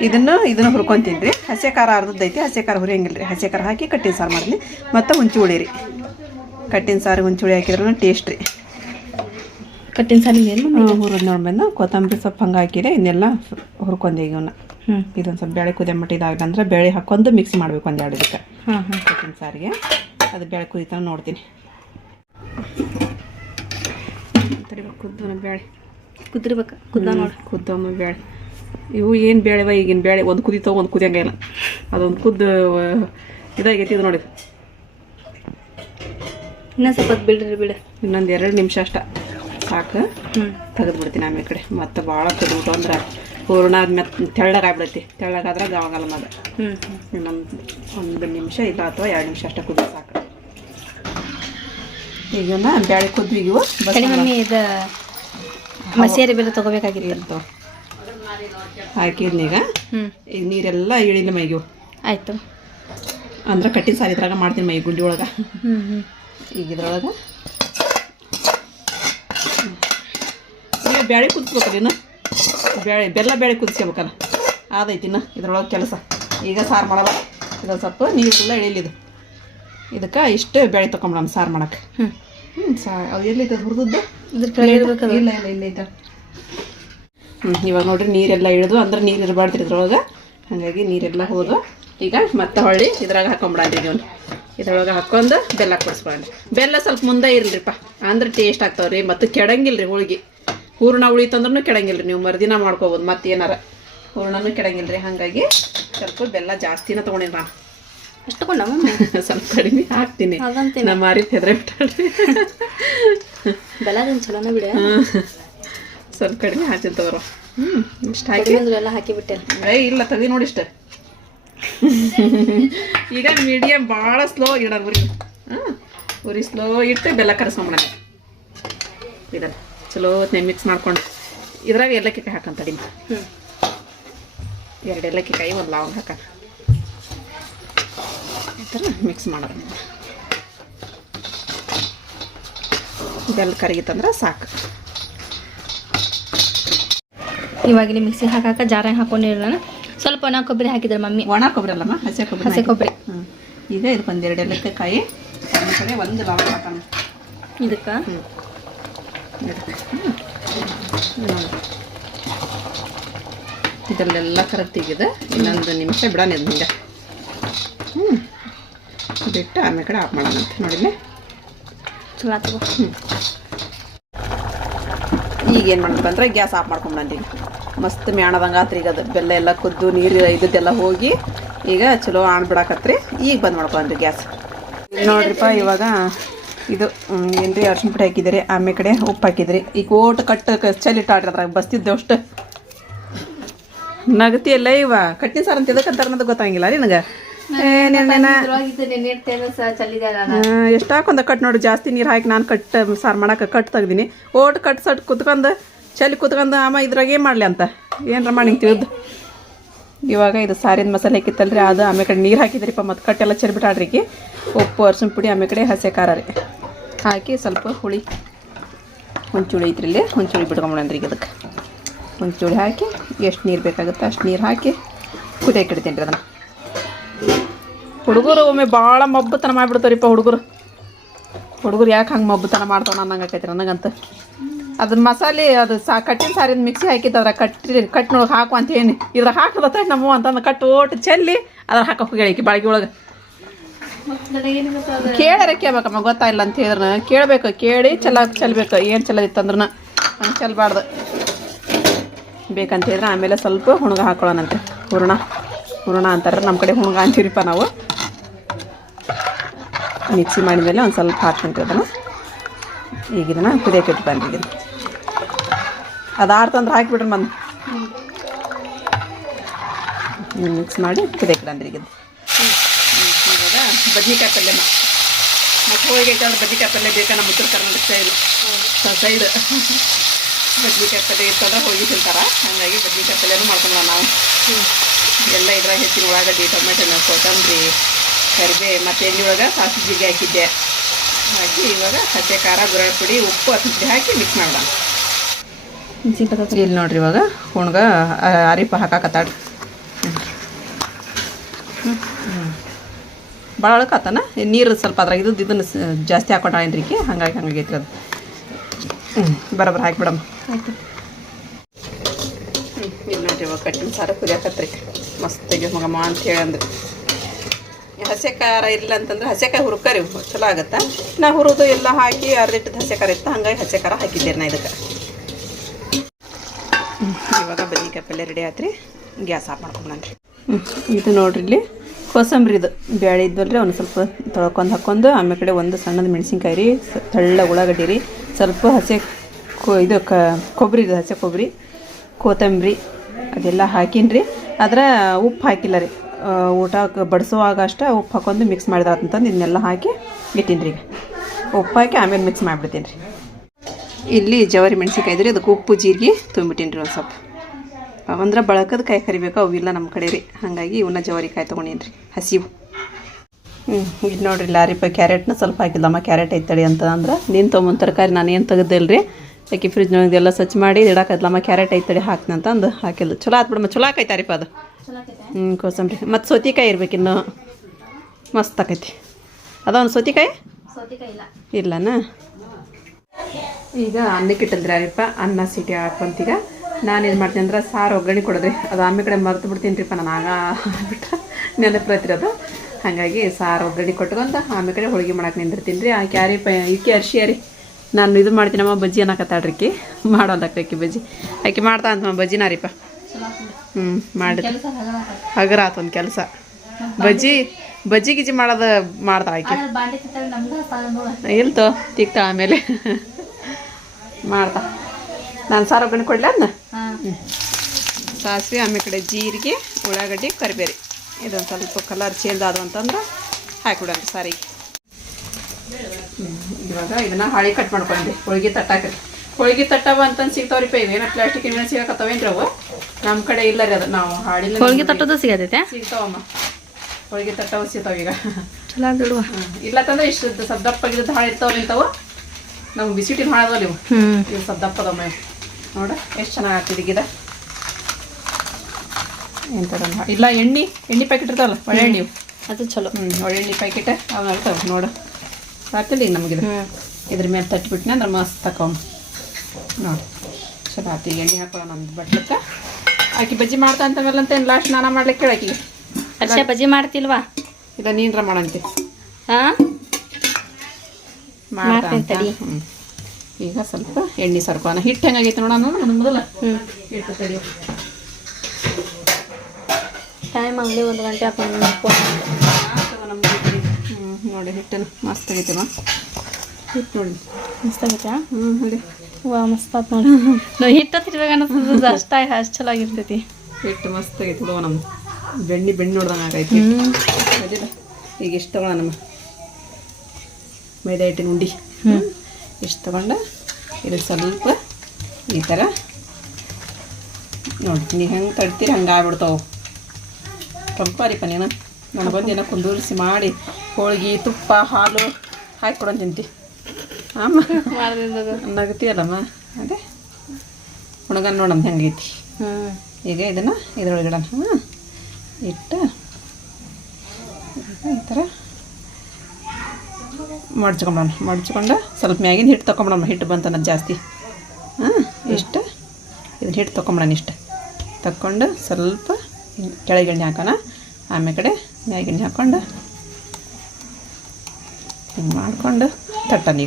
ಇದನ್ನು ಇದನ್ನು ಹುರ್ಕೊಂತೀನಿ ರೀ. ಹಸಿ ಖಾರ ಅರ್ಧದ್ದೈತಿ ಹಸಿ ಖಾರ ಹುರಿಯಂಗಿಲ್ಲ ರೀ. ಹಸಿ ಖಾರ ಹಾಕಿ ಕಟ್ಟಿನ ಸಾರು ಮಾಡಿದ್ವಿ ಮತ್ತು ಹುಂಚಿ ರೀ. ಕಟ್ಟಿನ ಸಾರು, ಹುಂಚಿ ಹುಳಿ ಹಾಕಿದ್ರೂ ಟೇಸ್ಟ್ ರೀ. ಕಟ್ಟಿನ ಸಾಲಿ ಏನು ಹುರಿದ್ ನೋಡ್ಬಂದು ಕೊತ್ತಂಬರಿ ಸೊಪ್ಪು ಹಂಗೆ ಹಾಕಿದೆ ಇನ್ನೆಲ್ಲ ಹುರ್ಕೊಂಡೆ ಈಗ ಇವನ್ನ ಹ್ಞೂ ಇದೊಂದು ಸ್ವಲ್ಪ ಬೇಳೆ ಕುದಿಯ ಮಟ್ಟ ಇದಾಗಲ್ಲ ಅಂದ್ರೆ ಬೇಳೆ ಹಾಕೊಂಡು ಮಿಕ್ಸ್ ಮಾಡ್ಬೇಕು ಒಂದು ಎರಡು ಇದಕ್ಕೆ. ಹಾಂ ಹಾಂ. ಕಟ್ಟಿನ ಸಾರಿಗೆ ಅದು ಬೇಳೆ ಕುದಿತಾನ ನೋಡ್ತೀನಿ. ಕುದ್ದು ಬೇಳೆ. ಕುದಿರ್ಬೇಕು ಕುದ್ದ ನೋಡಿ. ಕುದ್ದಮ್ಮ ಬೇಳೆ. ಇವು ಏನು ಬೇಳೆವ ಈಗಿನ ಬೇಳೆ? ಒಂದು ಕುದಿತಾವ ಒಂದು ಕುದಿಯಂಗೆ ಇಲ್ಲ. ಅದೊಂದು ಕುದ್ದು ಇದಾಗೈತಿ ಇದು ನೋಡಿ. ಇನ್ನೂ ಸ್ವಲ್ಪ ಬಿಡ್ರಿ ಬಿಡು. ಇನ್ನೊಂದು ಎರಡು ನಿಮಿಷ ಅಷ್ಟ. ಸಾಕು. ಹ್ಞೂ ತೆಗೆದು ಬಿಡ್ತೀನಿ ಆಮೇಲೆ ಕಡೆ. ಮತ್ತೆ ಭಾಳ ಕುದ್ಬಿಟ್ಟು ಅಂದ್ರೆ ಹೂರ್ಣ ಮೆತ್ ತೆಳ್ಳಗಾಗ್ಬಿಡೈತಿ. ತೆಳ್ಳಗಾದ್ರೆ ಗಾವಾಗಲ್ಲ ಹ್ಞೂ ಇನ್ನೊಂದು ಒಂದು ನಿಮಿಷ ಇಲ್ಲ ಅಥವಾ ಎರಡು ನಿಮಿಷ ಅಷ್ಟೇ ಕುದಿ ಸಾಕು. ಈಗನ್ನ ಬೇಳೆ ಕುದ್ವಿ ಇವು. ಮಮ್ಮಿ ಇದು ಮಸೇರಿ ಬೇರೆ ತೊಗೋಬೇಕಾಗಿರಿ ಅಂತ. ಹಾಕಿದ್ನೀಗ ಈಗ. ನೀರೆಲ್ಲ ಇಳಿಲಿ ಮೈಗಿವು ಆಯಿತು. ಅಂದ್ರೆ ಕಟ್ಟಿನ ಸಾರಿ ಇದ್ರಾಗ ಮಾಡ್ತೀನಿ ಮೈ ಗುಂಡಿ ಒಳಗೆ ಈಗ ಇದ್ರೊಳಗೆ ಬೇಳೆ ಕುದಿಸ್ಬೇಕಲ್ಲ ಇನ್ನು. ಬೇಳೆ ಬೆಲ್ಲ ಬೇಳೆ ಕುದಿಸ್ಕೋಬೇಕಲ್ಲ. ಅದೈತಿ ಇನ್ನು ಇದ್ರೊಳಗೆ ಕೆಲಸ. ಈಗ ಸಾರು ಮಾಡಲ್ಲ ಇದೊಂದು ಸ್ವಲ್ಪ ನೀರೆಲ್ಲ ಇಳಿಲಿದು ಇದಕ್ಕೆ ಇಷ್ಟು ಬೇಳೆ ತೊಗೊಂಬಿಡೋಣ ಸಾರು ಮಾಡಕ್ಕೆ ಹ್ಞೂ ಹ್ಞೂ ಸಾ ಅದು ಎಲ್ಲಿದ್ದು ಹುರಿದದ್ದು? ಇದ್ರ ಇಲ್ಲ ಇಲ್ಲ ಇಲ್ಲ ಇದ್ದ ಹ್ಞೂ ಇವಾಗ ನೋಡಿರಿ ನೀರೆಲ್ಲ ಇಳಿದು ಅಂದ್ರೆ ನೀರು ಇರಬಾರ್ದು ಇದ್ರೊಳಗೆ. ಹಾಗಾಗಿ ನೀರೆಲ್ಲ ಹೋದು. ಈಗ ಮತ್ತೆ ಹೊಳ್ಳಿ ಇದ್ರಾಗ ಹಾಕೊಂಬಿಡಂడి ಇವನು ಇದ್ರೊಳಗೆ ಹಾಕೊಂಡು ಬೆಲ್ಲ ಕೊಡಿಸ್ಕೊಳ್ಳಿ ಬೆಲ್ಲ ಸ್ವಲ್ಪ ಮುಂದೆ ಇರಲಿಪ್ಪ. ಅಂದ್ರೆ ಟೇಸ್ಟ್ ಆಗ್ತಾವ್ರಿ ಮತ್ತು ಕೆಡಂಗಿಲ್ಲ ರೀ ಹೋಳ್ಗೆ. ಹೂರ್ಣ ಉಳಿತಂದ್ರೂ ಕೆಡಂಗಿಲ್ಲ ರೀ ನೀವು ಮರುದಿನ ಮಾಡ್ಕೋಬೋದು ಮತ್ತೆ ಏನಾರ ಹೂರ್ಣನೂ ಕೆಡಂಗಿಲ್ಲ ರೀ ಹಾಗಾಗಿ ಸ್ವಲ್ಪ ಬೆಲ್ಲ ಜಾಸ್ತಿನ ತೊಗೊಂಡಿನಿ ನಾನು ಅಷ್ಟು ಸ್ವಲ್ಪ ಕಡಿಮೆ ಹಾಕ್ತೀನಿ. ನಾ ನಮ್ಮ ಮಾರಿ ಹೆದ್ರೆ ಬಿಟ್ಟಾಡ್ರಿ ಬೆಲ್ಲದಿಂದ ಚಲೋನ ಬಿಡ. ಸ್ವಲ್ಪ ಕಡಿಮೆ ಹಾಕಿದ್ದವರು ಹ್ಞೂ ಇಷ್ಟು ಹಾಕಿ. ಎಲ್ಲ ಹಾಕಿಬಿಟ್ಟೆ ಏ ಇಲ್ಲ ತಗಿ ನೋಡಿ ಇಷ್ಟ. ಈಗ ಮೀಡಿಯಂ ಭಾಳ ಸ್ಲೋ ಇಡೋಣ ಉರಿ ಹಾಂ ಉರಿ ಸ್ಲೋ ಇಟ್ಟು ಬೆಲ್ಲ ಕರೆಸ್ಕೊಂಬಿಡೋಣ ಇದನ್ನು. ಚಲೋ ಹೊತ್ನೆ ಮಿಕ್ಸ್ ಮಾಡ್ಕೊಂಡು ಇದ್ರಾಗ ಏಲಕ್ಕಿ ಕಾಯಿ ಅಡಿಮ ತಡಿ ಹ್ಞೂ ಎರಡು ಎಲ್ಲಕ್ಕಿಕಾಯಿ ಕಾಯಿ ಒಂದು ಲವಂಗ ಹಾಕೋಣ ಈ ಥರ ಮಿಕ್ಸ್ ಮಾಡೋದು ಇದೆಲ್ಲ ಕರಗಿತ್ತಂದ್ರೆ ಸಾಕು. ಇವಾಗಿನ ಮಿಕ್ಸಿಗೆ ಹಾಕಾಕ ಜಾರ ಹಾಕೊಂಡಿರಲ್ಲ ಸ್ವಲ್ಪ ಒಣ ಕೊಬ್ಬರಿ ಹಾಕಿದ್ರೆ ಮಮ್ಮಿ. ಒಣ ಕೊಬ್ಬರಿ ಅಲ್ಲಮ್ಮ? ಹಸಿ ಕೊಬ್ಬರಿ ಹಸಿ ಕೊಬ್ಬರಿ. ಹ್ಞೂ ಈಗ ಇದಕ್ಕೆ ಒಂದೆರಡು ಎರಡು ಏಲಕ್ಕಿ ಕಾಯಿ ಒಂದು ಕಡೆ ಒಂದು ಲವಂಗ ಹಾಕೋಣ. ಇದಕ್ಕೆ? ಹ್ಞೂ ಇದರಲ್ಲೆಲ್ಲ ಕರೆಕ್ಟ್ ತೆಗೆದು ಇನ್ನೊಂದು ನಿಮಿಷ ಬಿಡೋಣ ಇದು ಹಿಂಗೆ ಹ್ಞೂ ಬಿಟ್ಟು ಆಮೇಲೆ ಕಡೆ ಆಫ್ ಮಾಡೋಣ ಅಂತ ನೋಡಿಲ್ಲ ಚಲೋ ಹ್ಞೂ ಈಗ ಏನು ಮಾಡಬೇಕು ಅಂದ್ರೆ ಗ್ಯಾಸ್ ಆಫ್ ಮಾಡ್ಕೊಂಬಿಡಂತೀವಿ ಮಸ್ತ್ ಮ್ಯಾಣದಂಗೆ ಆತ್ರಿ ಈಗ ಅದು ಬೆಲ್ಲ ಎಲ್ಲ ಕುದ್ದು ನೀರು ಇದ್ದದ್ದೆಲ್ಲ ಹೋಗಿ ಈಗ ಚಲೋ ಆಣ್ಬಿಡಾಕತ್ರಿ ಈಗ ಬಂದ್ ಮಾಡ್ಕೊಂಡ್ರಿ ಗ್ಯಾಸ್. ನೋಡ್ರಿಪ್ಪ ಇವಾಗ ಇದು ಏನ್ರಿ ಅರ್ಶಿನ ಪುಡಿ ಹಾಕಿದ್ರಿ ಆಮೇಲೆ ಕಡೆ ಉಪ್ಪು ಹಾಕಿದ್ರಿ ಈಗ ಓಟ್ ಕಟ್ಟು ಚಲಿಟ್ಟಾಡ್ರಿ ಅದ್ರಾಗ ಬಸ್ತಿದ್ದೆ ಅಷ್ಟು. ನಗತಿ ಎಲ್ಲ ಇವ ಕಟ್ಟಿನ ಸಾರು ಅಂತ ಇದಕ್ಕಂತಾರ ಅನ್ನೋದು ಗೊತ್ತಾಗಿಲ್ಲ ರೀ ನನಗೆ ಎಷ್ಟಾಕೊಂದ ಕಟ್ ನೋಡಿ ಜಾಸ್ತಿ ನೀರು ಹಾಕಿ ನಾನು ಕಟ್ ಸಾರು ಮಾಡಕ್ಕೆ ಕಟ್ ತೆಗ್ದೀನಿ. ಓಟ್ ಕಟ್ ಸಟ್ ಕುತ್ಕೊಂಡು ಚಲಿ ಕುತ್ಕೊಂಡು ಆಮ ಇದ್ರಾಗ ಏನು ಮಾಡಲಿ ಅಂತ? ಏನರ ಮಾಡಿ ತಿಳಿದು ಇವಾಗ ಇದು ಸಾರಿನ ಮಸಾಲೆ ಹಾಕಿತ್ತಲ್ರಿ ಅದು ಆಮೇಲೆ ಕಡೆ ನೀರು ಹಾಕಿದ್ರಿಪ್ಪ, ಮತ್ತು ಕಟ್ಟೆಲ್ಲ ಚೆಲ್ಬಿಟ್ಟಾಡ್ರಿಕಿ ಉಪ್ಪು ಅರ್ಶಿನ ಪುಡಿ, ಆಮೇಲೆ ಕಡೆ ಹಸಿ ಖಾರ ರೀ. ಹಾಕಿ ಸ್ವಲ್ಪ ಹುಳಿ ಹುಂಚುಳಿ ಐತ್ರಿ ಇಲ್ಲಿ ಹುಂಚುಳಿ ಬಿಟ್ಕೊಂಬಿಡನ್ರಿ ಈಗ ಅದಕ್ಕೆ. ಹುಂಚುಳಿ ಹಾಕಿ, ಎಷ್ಟು ನೀರು ಬೇಕಾಗುತ್ತೆ ಅಷ್ಟು ನೀರು ಹಾಕಿ ಕುದಿಯಕ್ಕೆ ಇಡ್ತೀನಿ ರೀ ಅದನ್ನು. ಹುಡುಗರು ಒಮ್ಮೆ ಭಾಳ ಮಬ್ಬತನ ಮಾಡಿಬಿಡ್ತಾವ್ರಿಪ್ಪ ಹುಡುಗರು. ಹುಡುಗರು ಯಾಕೆ ಹಂಗೆ ಮಬ್ಬತನ ಮಾಡ್ತಾವ ಅನ್ನಂಗೆ ಆಕೈತಿ ನನಗಂತ. ಅದನ್ನ ಮಸಾಲೆ, ಅದು ಸಾ, ಕಟ್ಟಿನ ಸಾರಿನ ಮಿಕ್ಸಿ ಹಾಕಿದ್ದದ್ರ ಕಟ್ಟಿ ಕಟ್ಟಿನೊಳಗೆ ಹಾಕು ಅಂತ ಹೇಳಿ. ಇದ್ರ ಹಾಕದ ನಮ್ಮ ಅಂತಂದು ಕಟ್ಟು ಓಟು ಚೆಲ್ಲಿ ಅದ್ರ ಹಾಕಕ್ಕೆ ಹೋಗಿ ಬಾಳಿಗೆ ಒಳಗೆ. ಕೇಳರೆ ಕೇಳ್ಬೇಕಮ್ಮ ಗೊತ್ತಾಯಿಲ್ಲ ಅಂತ ಹೇಳಿದ್ರೆ ಕೇಳಬೇಕು, ಕೇಳಿ ಚೆಲ್ಲ ಚೆಲ್ಲಬೇಕು ಏನು ಚೆಲ್ಲದಿತ್ತು ಅಂದ್ರೆ ಹಂಗೆ ಚೆಲ್ಲಬಾರ್ದು ಬೇಕಂತ ಹೇಳಿದ್ರೆ ಆಮೇಲೆ ಸ್ವಲ್ಪ ಹುಣಗ ಹಾಕೊಳ್ಳೋಣಂತೆ. ಹೂರ್ಣ ಹೂರ್ಣ ಅಂತಾರೆ ನಮ್ಮ ಕಡೆ ಹುಣಗ ಅಂತೀರಿಪ್ಪ ನಾವು. ಮಿಕ್ಸಿ ಮಾಡಿದ ಮೇಲೆ ಒಂದು ಸ್ವಲ್ಪ ಹಾಕ್ಕೊಂತೀವಿ ಅದನ್ನು ಈಗ ಇದನ್ನು ಇಟ್ಟು ಈಗ ಅದು ತಂದ್ರೆ ಹಾಕಿಬಿಡ್ರಿ ಬಂದು ಮಿಕ್ಸ್ ಮಾಡಿ ಕುದಿಯಕ್ಕೆ ಅಂದ್ರೆ ಈಗ. ಬದ್ನಿಕಾಯಿ ಪಲ್ಯ ಮತ್ತು ಹೋಳಿಗೆ ಅಂದ್ರೆ ಬದ್ನಿಕಾಯಿ ಪಲ್ಯ ಬೇಕಾ ನಮ್ಮ ಉತ್ತರ ಕರ್ನಾಟಕ ಸೈಡ್. ಸೈಡ್. ಬದ್ನಿಕಾಯಿ ಪಲ್ಯ ಇರ್ತಂದ್ರೆ ಹೋಳಿಗೆ ತಿಂತಾರೆ. ಹಾಗಾಗಿ ಬದ್ನಿಕಾಯಿ ಪಲ್ಯನೂ ಮಾಡ್ಕೊಂಡ ನಾವು. ಎಲ್ಲ ಇದ್ರಾಗ ಹೆಚ್ಚಿನ ಉಳ್ಳಾಗಡ್ಡಿ ಟೊಮೆಟೊ ಕೊತ್ತಂಬರಿ ಕರಿಬೇ ಮತ್ತು ಎಣ್ಣೆ ಒಳಗೆ ಸಾಸಿವೆ ಹಾಕಿದ್ದೆ. ಹಾಕಿ ಇವಾಗ ಸಸ್ಯ ಖಾರ ಗುರಳ ಪುಡಿ, ಉಪ್ಪು ಹಸಿ ಹಾಕಿ ಮಿಕ್ಸ್ ಮಾಡೋಣ ಇಲ್ಲಿ ನೋಡ್ರಿ ಇವಾಗ ಹುಣ್ಗ ಅರಿಪ ಹಾಕಾಕತ್ತಾಡ್ರಿ ಭಾಳ ಅಳಕತ್ತಾನ ನೀರು ಸ್ವಲ್ಪ ಅದ್ರಾಗ ಇದ್ದು ಇದನ್ನು ಜಾಸ್ತಿ ಹಾಕೊಂಡಾಳೇನ್ರಿ ರೀ ಹಂಗಾಗಿ ಹಂಗಾಗೈತಿ ಅದು. ಹ್ಞೂ ಬರೋಬ್ಬರ ಹಾಕಿಬಿಡಮ್ಮ ಆಯ್ತು. ಹ್ಞೂ ಇಲ್ಲಿ ನೋಡ್ರಿ ಇವಾಗ ಕಟ್ಟಿನ ಸಾರು ಕುದಿಯಾಕತ್ರಿ. ಮಸ್ತಾಗಿ ಮಗಮ್ಮ ಅಂತ ಹೇಳಿ ಅಂದ್ರೆ ಹಸೆ ಖಾರ ಇಲ್ಲ ಅಂತಂದ್ರೆ ಹಸೆ ಖಾರ ಹುರ್ಕರಿ ಚಲೋ ಆಗುತ್ತೆ? ನಾ ಹುರಿದು ಎಲ್ಲ ಹಾಕಿ ಅರ್ಧಿಟ್ಟದ ಹಸೆ ಖಾರ ಇತ್ತು ಹಂಗಾಗಿ ಹಸೆ ಖಾರ ಹಾಕಿದ್ದೇನೆ ನಾ ಇದಕ್ಕೆ. ಇವಾಗ ಬದನೆಕಾಯಿ ಪಲ್ಯ ರೆಡಿ ಆತ್ರಿ, ಗ್ಯಾಸ್ ಆಫ್ ಮಾಡ್ಕೊಂಡ್ರಿ ಇದು ನೋಡ್ರಿ ಇಲ್ಲಿ ಕೋಸಂಬರಿ ಇದು. ಬ್ಯಾಳೆ ಇದ್ವಲ್ರಿ ಒಂದು ಸ್ವಲ್ಪ ತೊಳ್ಕೊಂಡು ಹಾಕ್ಕೊಂಡು, ಆಮೇಲೆ ಕಡೆ ಒಂದು ಸಣ್ಣದ ಮೆಣಸಿನ್ಕಾಯಿ ರೀ ತಳ್ಳ ಉಳ್ಳಾಗಡ್ಡಿ ರೀ, ಸ್ವಲ್ಪ ಹಸೆ ಕೊ ಇದು ಕ ಕೊಬ್ಬರಿ ಇದು ಹಸೆ ಕೊಬ್ಬರಿ ಕೊತ್ತಂಬರಿ, ಅದೆಲ್ಲ ಹಾಕಿನ್ರಿ ಆದ್ರೆ ಉಪ್ಪು ಹಾಕಿಲ್ಲ ರೀ. ಊಟ ಬಡಿಸುವಾಗ ಅಷ್ಟೇ ಉಪ್ಪು ಹಾಕೊಂಡು ಮಿಕ್ಸ್ ಮಾಡಿದಾತಂತಂದು ಇದನ್ನೆಲ್ಲ ಹಾಕಿ ಇಟ್ಟಿನಿ ಉಪ್ಪು ಹಾಕಿ ಆಮೇಲೆ ಮಿಕ್ಸ್ ಮಾಡಿಬಿಡ್ತೀನಿ ರೀ. ಇಲ್ಲಿ ಜವಾರಿ ಮೆಣಸಿನ್ಕಾಯಿ ಇದ್ರಿ ಅದಕ್ಕೆ ಉಪ್ಪು ಜೀರಿಗೆ ತುಂಬಿಟ್ಟೀನಿ ರೀ ಒಂದು ಸ್ವಲ್ಪ. ಅವಂದ್ರೆ ಬಳಕದ ಕಾಯಿ ಕರಿಬೇಕು ಅವಿಲ್ಲ ಇಲ್ಲ ನಮ್ಮ ಕಡೆ ರೀ. ಹಾಗಾಗಿ ಇವನ್ನ ಜವಾರಿ ಕಾಯಿ ತೊಗೊಂಡೀನಿ ರೀ ಹಸಿವು. ಹ್ಞೂ ಇದು ನೋಡ್ರಿ ಲಾರಿಪ ಕ್ಯಾರೆಟ್ನ ಸ್ವಲ್ಪ ಹಾಕಿಲ್ಲಮ್ಮ ಕ್ಯಾರೆಟ್ ಐತಡಿ ಅಂತ ಅಂದ್ರೆ ನೀನು ತೊಗೊಂಬಂದು ತರಕಾರಿ ನಾನು ಏನು ತೆಗೆದಿಲ್ಲ ರೀ ಆಕಿ ಫ್ರಿಜ್ನೊಳಗೆ ಎಲ್ಲ ಸ್ವಚ್ಛ ಮಾಡಿ ಇಡಾಕತ್ಲಮ್ಮ ಕ್ಯಾರೆಟ್ ಐತಡಿ ಹಾಕ್ನ ಅಂತ ಅಂದು ಹಾಕಿಲ್ಲ ಚಲೋ ಆತ್ ಬಿಡಮ್ಮ ಚಲೋ ಆಕೈತಾರಿಪ್ಪ ಅದು? ಹ್ಞೂ ಕೋಸಂಬರಿ. ಮತ್ತು ಸೌತಿಕಾಯಿ ಇರ್ಬೇಕಿನ್ನು ಮಸ್ತ್ ಆಕೈತಿ. ಅದೊಂದು ಸೌತಿಕಾಯಿ? ಇಲ್ಲನಾ? ಈಗ ಅನ್ನಕ್ಕೆ ಇಟ್ಟಂದ್ರೆ ಅರಿಪ್ಪ ಅನ್ನ ಸಿಟಿ ಹಾಕೊಂತೀಗ ನಾನು ಏನು ಮಾಡ್ತೀನಿ ಅಂದ್ರೆ ಸಾರು ಒಗ್ಗರಣೆ ಕೊಡೋದ್ರಿ. ಅದು ಆಮೇಲೆ ಕಡೆ ಮರೆತು ಬಿಡ್ತೀನಿ ರೀಪ್ಪ ನಾನು. ಆಗ ಬಿಟ್ಟು ನೆನಪು ಅದು. ಹಾಗಾಗಿ ಸಾರು ಒಗ್ಗರಣೆ ಕೊಟ್ಕೊಂತ ಆಮೇಲೆ ಕಡೆ ಹೋಳಿಗೆ ಮಾಡಕ್ಕೆ ನಿಂದಿರ್ತೀನಿ ರೀ. ಆ ಪ ಈಕೆ ಅರ್ಶಿ ರೀ. ನಾನು ಇದು ಮಾಡ್ತೀನಮ್ಮ ಬಜ್ಜಿ ಅನ್ನಕತ್ತಾಳ್ರಿಕಿ ಮಾಡೋದಕ್ಕೆ ಬಜ್ಜಿ. ಆಕೆ ಮಾಡ್ತಾ ಅಂತ ಬಜ್ಜಿನ ರೀಪ. ಹ್ಞೂ ಮಾಡಿದ್ರೆ ಹಗರ ಆತು ಒಂದು ಕೆಲಸ. ಬಜ್ಜಿ ಬಜ್ಜಿ ಗಿಜ್ಜಿ ಮಾಡೋದು ಮಾಡ್ತಾ ಆಕಿ. ಇಲ್ತೋ ತಿಕ್ತ ಆಮೇಲೆ. ಮಾಡ್ತಾ. ನಾನು ಸಾರು ಒಗ್ಗರಣೆ ಕೊಡ್ಲ ಅದನ್ನ ಸಾಸಿವೆ ಆಮೇಲೆ ಕಡೆ ಜೀರಿಗೆ ಉಳ್ಳಾಗಡ್ಡಿ ಕರಿಬೇರಿ. ಇದೊಂದು ಸ್ವಲ್ಪ ಕಲರ್ ಚೇಂಜ್ ಆದವು ಅಂತಂದ್ರೆ ಹಾಕಿಬಿಡೋಣ ಸಾರಿಗೆ. ಇವಾಗ ಇದನ್ನ ಹಾಳಿ ಕಟ್ ಮಾಡ್ಕೊಂಡ್ರಿ ಹೋಳಿಗೆ ತಟ್ಟಾಕ್ರಿ ಹೋಳಿಗೆ ತಟ್ಟವ ಅಂತಂದು ಸಿಗ್ತಾವ್ರಿಪ್ಪ ಏನೋ ಪ್ಲಾಸ್ಟಿಕ್ ಏನೇನು ಸಿಗಕತ್ತವೇನ್ರಿ ಅವು? ನಮ್ಮ ಕಡೆ ಇಲ್ಲ ರೀ ಅದು. ನಾವು ಹಾಳಿ ಹೋಳಿಗೆ ತಟ್ಟೋದು ಸಿಗತೈತೆ? ಸಿಗ್ತಾವಮ್ಮ. ಹೋಳಿಗೆ ತಟ್ಟವ ಸಿಗ್ತಾವ ಈಗ ಚಲೋ ಬಿಡುವ ಇಲ್ಲತ್ತಂದ್ರೆ ಇಷ್ಟು ಸದ್ದಪ್ಪ ದಪ್ಪಾಗಿದ್ದು ಹಾಳು ಇರ್ತಾವ ಇಂಥವು. ನಮ್ಗೆ ಬಿಸಿಟಿನ ಹಾಳದ ನೀವು ಇವು. ಹ್ಞೂ ಮೇ ನೋಡ ಎಷ್ಟು ಚೆನ್ನಾಗಿ ಆಗ್ತಿದೆ ಗಿಡ. ಎಂಥದೊಂದು ಹಾ- ಇಲ್ಲ ಎಣ್ಣೆ ಎಣ್ಣೆ ಪ್ಯಾಕೆಟ್ ಇರ್ತಾವಲ್ಲ ಒಳ್ಳೆ ಎಣ್ಣೆ ಅದು ಚಲೋ. ಹ್ಞೂ ಒಳ್ಳೆ ಎಣ್ಣೆ ಪ್ಯಾಕೆಟ್ ಅವನ್ನ ಇರ್ತಾವೆ ನೋಡು. ಸಾಕಿಲ್ಲ ಈಗ ನಮಗಿದು. ಇದ್ರ ಮೇಲೆ ತಟ್ಟಿಬಿಟ್ನೆ ಅಂದ್ರೆ ಮಸ್ತ್ ತಕೊಂಬ ನೋಡಿ. ಚಲೋ ಈಗ ಎಣ್ಣೆ ಹಾಕೊಳ್ಳೋಣ ನಮ್ದು ಬಟ್ಲಕ್ಕೆ. ಆಕಿ ಬಜ್ಜಿ ಮಾಡ್ತಾ ಅಂತಂಗಲ್ಲ ಅಂತ ಲಾಸ್ಟ್ ಸ್ನಾನ ಮಾಡ್ಲಿಕ್ಕೆ ಕೇಳಾಕಿ ಅರ್ಷ ಬಜ್ಜಿ ಮಾಡ್ತಿಲ್ವಾ? ಇದ ನೀನ್ರ ಮಾಡಂತೆ. ಹಾ? ಮಾಡ್ತಾ ಮಾಡ್ತೀನಿ ತಡಿ. ಈಗ ಸ್ವಲ್ಪ ಎಣ್ಣೆ ಸರ್ಕೋಣ. ಹಿಟ್ಟು ಹೆಂಗಾಗೈತೆ ನೋಡೋಣ ಮೊದಲ. ಹಿಟ್ಟು ತಡಿ. ಟೈಮ್ ಆಗಲಿ ಒಂದು ಗಂಟೆ ಹ್ಞೂ ನೋಡಿ ಹಿಟ್ಟನ್ನು ಮಸ್ತ್ ಆಗೈತೆಮ್ಮ ಹಿಟ್ಟು ನೋಡಿ. ಮಸ್ತ್ ಆಗೈತಾ? ಹ್ಞೂ ನೋಡಿ. ವಾ ಮಸ್ತ್ ಆತ್ ನೋಡಿ. ನಾವು ಹಿಟ್ಟು ತಿರ್ಬೇಕು ಅನ್ನಿಸ್ತದ ಅಷ್ಟ ಅಷ್ಟು ಚಲೋ ಆಗಿರ್ತೈತಿ. ಹಿಟ್ಟು ಮಸ್ತ್ ಆಗೈತೆ ನಮ್ದು. ಬೆಣ್ಣೆ ಬೆಣ್ಣೆ ನೋಡ್ದಂಗೆ ಆಗೈತಿ ಈಗ ಇಷ್ಟು ತಗೊಳ್ಳೋಣಮ್ಮ ಮೈದಾ ಹಿಟ್ಟಿನ ಉಂಡಿ. ಇಷ್ಟು ತಗೊಂಡು? ಇದು ಸ್ವಲ್ಪ ಈ ಥರ ನೋಡಿ ನೀವು ಹೆಂಗೆ ತಡ್ತೀರಿ ಹಂಗೆ ಆಗ್ಬಿಡ್ತಾವೆ. ಸ್ವಲ್ಪ ನೀನು ನಾನು ಬಂದು ಏನೋ ಕುಂದೂರಿಸಿ ಮಾಡಿ ಹೋಳಿಗೆ ತುಪ್ಪ ಹಾಲು ಹಾಕಿ ಕೊಡೋದು ತಿಂತಿ. ಅಮ್ಮ ನಗತಿಯಲ್ಲಮ್ಮ? ಅದೇ. ಹುಣಗನ್ ನೋಡಮ್ಮ ಹೆಂಗೈತಿ. ಈಗ ಇದನ್ನು ಇದ್ರೊಳಗಿಡಣ ಹಾಂ ಇಟ್ಟು. ಈ ಥರ ಮಡ್ಚ್ಕೊಂಬಿಡೋಣ ಮಡ್ಚ್ಕೊಂಡು ಸ್ವಲ್ಪ ಮ್ಯಾಗಿನ ಹಿಟ್ಟು ತೊಗೊಂಬಿಡೋಣ ಹಿಟ್ಟು ಬಂತನ ಜಾಸ್ತಿ. ಹಾಂ, ಇಷ್ಟು. ಇದನ್ನ ಹಿಟ್ಟು ತೊಗೊಂಬಿಡೋಣ ಇಷ್ಟು. ತಕ್ಕೊಂಡು ಸ್ವಲ್ಪ ಕೆಳಗೆ ಎಣ್ಣೆ ಹಾಕೋಣ. ಆಮೇಲೆ ಕಡೆ ಮ್ಯಾಗಿಣ್ಣೆ ಹಾಕ್ಕೊಂಡು ಹಿಂಗೆ ಮಾಡಿಕೊಂಡು ತಟ್ಟಣ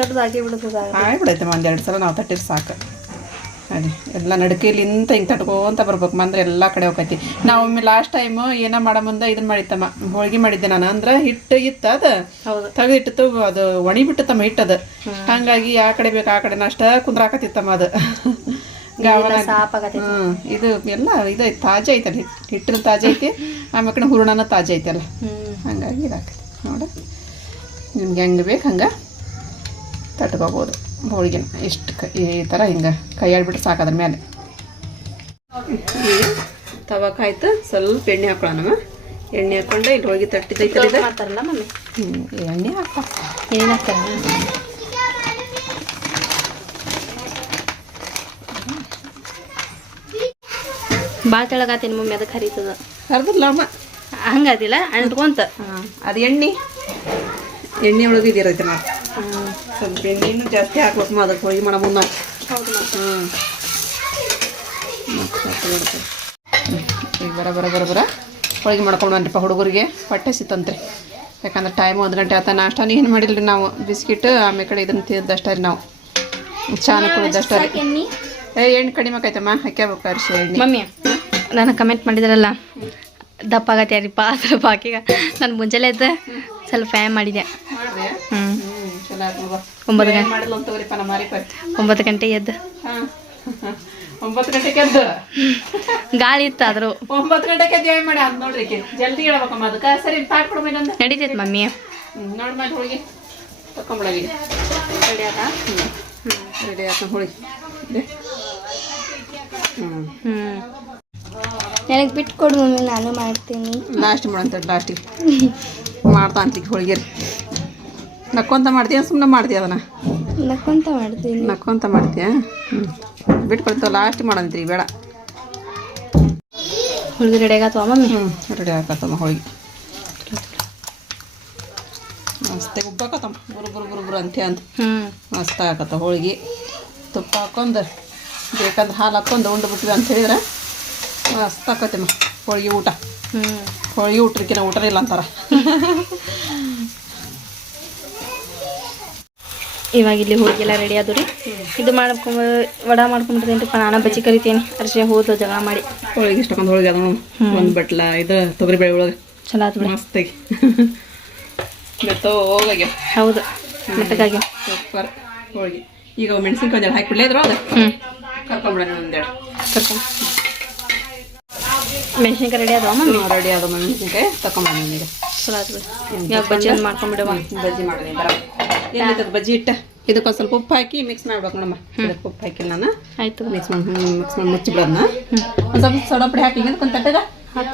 ದೊಡ್ಡದಾಗಿ ಬಿಡ್ತದ ಆಗ್ಬಿಡೈತೆ ಒಂದೆರಡು ಸಲ ನಾವು ತಟ್ಟಿರ್ ಸಾಕು. ಅದೇ ಎಲ್ಲ ನಡಕೆಲಿಂತ ಹಿಂಗೆ ತಟ್ಕೋತ ಬರ್ಬೇಕು. ಅಂದ್ರೆ ಎಲ್ಲ ಕಡೆ ಹೋಗೈತಿ. ನಾವು ಒಮ್ಮೆ ಲಾಸ್ಟ್ ಟೈಮ್ ಏನ ಮಾಡೋ ಮುಂದೆ ಇದನ್ನ ಮಾಡಿತ್ತಮ್ಮ. ಹೋಳಿಗೆ ಮಾಡಿದ್ದೆ ನಾನು. ಅಂದ್ರೆ ಹಿಟ್ಟು ಇತ್ತು ಅದು? ತೆಗೆದಿಟ್ಟು ಅದು ಒಣಗಿ ಹಿಟ್ಟು ಅದು. ಹಂಗಾಗಿ ಯಾ ಕಡೆ ಬೇಕು ಆ ಕಡೆ ಅಷ್ಟ ಕುಂದ್ರಾಕತ್ತಿತ್ತಮ್ಮ ಅದು. ಇದು ಎಲ್ಲ ಇದು ತಾಜಾ ಐತಲ್ಲ ಹಿಟ್ಟಿನ ತಾಜಾ ಐತಿ ಆಮೇಲೆ ಹೂರ್ಣನ ತಾಜಾ ಐತಲ್ಲ ಹಂಗಾಗಿ ಇದಾಕೈತಿ. ನೋಡ ನಿಮ್ಗೆ ಹೆಂಗೆ ಬೇಕು ಹಂಗೆ? ತಟ್ಕೋಬೋದು. ಹೋಳಿಗೆನ ಎಷ್ಟು ಕ ಈ ಥರ ಹಿಂಗೆ ಕೈ ಆಡ್ಬಿಟ್ರೆ ಸಾಕು ಅದ್ರ ಮೇಲೆ ತವಕಾಯ್ತು ಸ್ವಲ್ಪ ಎಣ್ಣೆ ಹಾಕೊಳ್ಳೋಣ ಎಣ್ಣೆ ಹಾಕೊಂಡು ಇಲ್ಲಿ ಹೋಗಿ ತಟ್ಟಿದೈತಲ್ಲ ಮಮ್ಮಿ? ಹ್ಞೂ ಎಣ್ಣೆ ಹಾಕ ಏನು ಹಾಕ್ತಾರ? ಭಾಳ ತೆಳಗಾತೀನಿ ಮಮ್ಮಿ ಅದಕ್ಕೆ ಹರಿತದ. ಹರಿದಿಲ್ಲ ಅಮ್ಮ. ಹಂಗಾದಿಲ್ಲ ಅಂಟ್ಕೊಂತ. ಹಾಂ ಅದು ಎಣ್ಣೆ. ಎಣ್ಣೆ ಒಳಗೆ ಇದಿರೈತೆ ನಾವು ಸ್ವಲ್ಪ ಎಣ್ಣೆನೂ ಜಾಸ್ತಿ ಹಾಕ್ಬೇಕು ಅದಕ್ಕೆ ಹೋಳಿಗೆ ಮಾಡೋ ಹೌದು ಹ್ಞೂ ಈಗ ಬರ ಬರ ಬರ ಬರ. ಹೋಳಿಗೆ ಮಾಡ್ಕೊಂಡು ಬಂದ್ರಿಪ್ಪ ಹುಡುಗರಿಗೆ. ಹೊಟ್ಟೆ ಸಿತ್ತಂತ್ರಿ ಯಾಕಂದ್ರೆ ಟೈಮ್ ಒಂದು ಗಂಟೆ ಆತ ನಾಷ್ಟಾನು ಏನು ಮಾಡಿಲ್ರಿ ನಾವು? ಬಿಸ್ಕಿಟ್ ಆಮೇಲೆ ಕಡೆ ಇದನ್ನು ತಿಂದಷ್ಟೇ ರೀ ನಾವು. ಚಾನ ಕುಡಿದಷ್ಟೇ ರೀ. ಎಣ್ಣೆ. ಏ ಎಣ್ಣೆ ಕಡಿಮೆ ಆಕೈತಮ್ಮ ಹಾಕ್ಯಾಬೇಕು ಅರಿಶಿ ಎಣ್ಣೆ? ಮಮ್ಮಿ ನಾನು ಕಮೆಂಟ್ ಮಾಡಿದ್ರಲ್ಲ ದಪ್ಪ ಆಗತ್ತೆ ರೀ ಅದ್ರ ಬಾಕಿಗ. ನಾನು ಮುಂಜಾನೆ ಎದ್ದು ಸ್ವಲ್ಪ ಫ್ಯಾನ್ ಮಾಡಿದೆ ಹ್ಞೂ ಒಂಬತ್ತು ಗಂಟೆ ಮಾಡಿಲ್ಲ ಅಂತ ತಗೋರಿಪ್ಪ ನಮ್ಮ ಮಾರಿ ಒಂಬತ್ತು ಗಂಟೆ ಎದ್ದು. ಹಾಂ. ಒಂಬತ್ತು ಗಂಟೆಗೆ ಎದ್ದು. ಗಾಳಿ ಇತ್ತು ಆದರೂ. ಒಂಬತ್ತು ಗಂಟೆಗೆ ಎದ್ದು ಏನು ಮಾಡಿ ಅದು ನೋಡ್ರಿ. ಜಲ್ದಿ ಹೇಳ್ಬೇಕಮ್ಮ ಅದಕ್ಕೆ. ಸರಿ ಪಾಟ್ ನಡೀತೈತೆ ಮಮ್ಮಿ. ನೋಡಿ ಮಾಡಿ ಹೋಳಿಗೆ. ರೆಡಿ ಆತ? ಹ್ಞೂ ರೆಡಿ ಆಯ್ತು ಹೋಳಿಗೆ. ಹ್ಞೂ ಹ್ಞೂ ನನಗೆ ಬಿಟ್ಟು ಕೊಡು ಮಮ್ಮಿ ನಾನು ಮಾಡ್ತೀನಿ. ಲಾಸ್ಟ್ ಮಾಡಂತ ಲಾಸ್ಟಿಗೆ ಮಾಡ್ತಾ ಅಂತೀಗ ಹೋಳಿಗೆ ನಕ್ಕೊಂತ ಮಾಡ್ತೀಯ? ಸುಮ್ಮನೆ ಮಾಡ್ತೀಯ ಅದನ್ನ? ನಕ್ಕೊಂತ ಮಾಡ್ತೀನಿ. ನಕ್ಕೊಂತ ಮಾಡ್ತೀಯ? ಹ್ಞೂ ಬಿಟ್ಟು ಕೊಡ್ತಾವ ಲಾಸ್ಟ್ ಮಾಡಂತ್ರಿ ಬೇಡ. ಹುಡುಗಿ ರೆಡಿ ಆಗತ್ತ ಮಮ್ಮಿ? ಹ್ಞೂ ರೆಡಿ ಆಗತ್ತಮ್ಮ ಹೋಳಿಗೆ. ಮಸ್ತ್ ಉಬ್ಬಾಕತ್ತಮ್ಮ ಗುರು ಗುರು ಗುರು ಬುರು ಅಂತೆ ಅಂತ. ಹ್ಞೂ ಮಸ್ತ್ ಆಗತ್ತ ಹೋಳಿಗೆ. ತುಪ್ಪ ಹಾಕೊಂಡು ಬೇಕಂದ್ರೆ ಹಾಲು ಹಾಕ್ಕೊಂಡು ಉಂಡು ಬಿಟ್ವಿ ಅಂತ ಹೇಳಿದ್ರೆ ಮಸ್ತ್ ಆಕತ್ತಮ್ಮ ಹೋಳಿಗೆ ಊಟ. ಹ್ಞೂ ಹೋಳಿಗೆ ಊಟಕ್ಕಿನ ಊಟನೇ ಇಲ್ಲ ಅಂತಾರ. ಇವಾಗ ಇಲ್ಲಿ ಹುಡುಗೆಲ್ಲ ರೆಡಿ ಆದವು ರೀ. ಇದು ಮಾಡ್ಕೊಂಡು ವಡ ಮಾಡ್ಕೊಂಬಿಟ್ಟಿದ್ದೇನ್ರಿಪ್ಪ ನಾನು ಬಜ್ಜಿ ಕರಿತೀನಿ. ಅರ್ಶಿ ಹೋದ್ಲು ಜಗಳ ಮಾಡಿ. ಹೋಳಿಗೆ ಇಷ್ಟೊಂದು ಹೋಳಿಗೆ ಅದ ಒಂದು ಬಟ್ಲ ಇದು ತೊಗರಿಬೇಳೆ ಒಳಗೆ. ಚಲೋ ಆತು ಬಿಡಿ. ಮಸ್ತಾಗಿ ಮೆತ್ತೋ ಹೌದು. ಮೆತ್ತಗಾಗಿ ಸೂಪರ್. ಹೋಳಿಗೆ. ಈಗ ಮೆಣಸಿನ್ಕಾಯಿ ಒಂದೆರಡು ಹಾಕಿಬಿಡ್ಲೇ ಇದ್ರು ಅದು? ಹ್ಞೂ ಕರ್ಕೊಂಬಿಡೋಣ ಒಂದೆರಡು ಕರ್ಕೊಂಡು ಮೆಣಸಿನ್ಕಾಯಿ ರೆಡಿ ಆದವ ಮಮ್ಮಿ? ರೆಡಿ ಆದ ಮೆಣಸಿನ್ಕಾಯಿ ತಗೊಂಬಂದ ಈಗ ಚಲೋ ಆತು ಬಿಡಿ. ಇವಾಗ ಬಜ್ಜಿ ಒಂದು ಮಾಡ್ಕೊಂಬಿಡುವ ಬಜ್ಜಿ ಮಾಡಿದೆ ಬರ ಏನಿರ್ತದೆ ಬಜ್ಜಿ ಇಟ್ಟ ಇದಕ್ಕೊಂದು ಸ್ವಲ್ಪ ಉಪ್ಪು ಹಾಕಿ ಮಿಕ್ಸ್ ಮಾಡ್ಬೇಕು ನೋಡಮ್ಮ. ಇದಕ್ಕೆ ಉಪ್ಪು ಹಾಕಿ ನಾನು. ಆಯ್ತು. ಮಿಕ್ಸ್ ಮಾಡಿ ಮಿಕ್ಸ್ ಮಾಡಿ ಮುಚ್ಚಿಬಿಡೋದನ್ನ ಒಂದು ಸ್ವಲ್ಪ ಸೋಡಾ ಪುಡಿ ಹಾಕಿ ಒಂದು ತಟ್ಟಗ.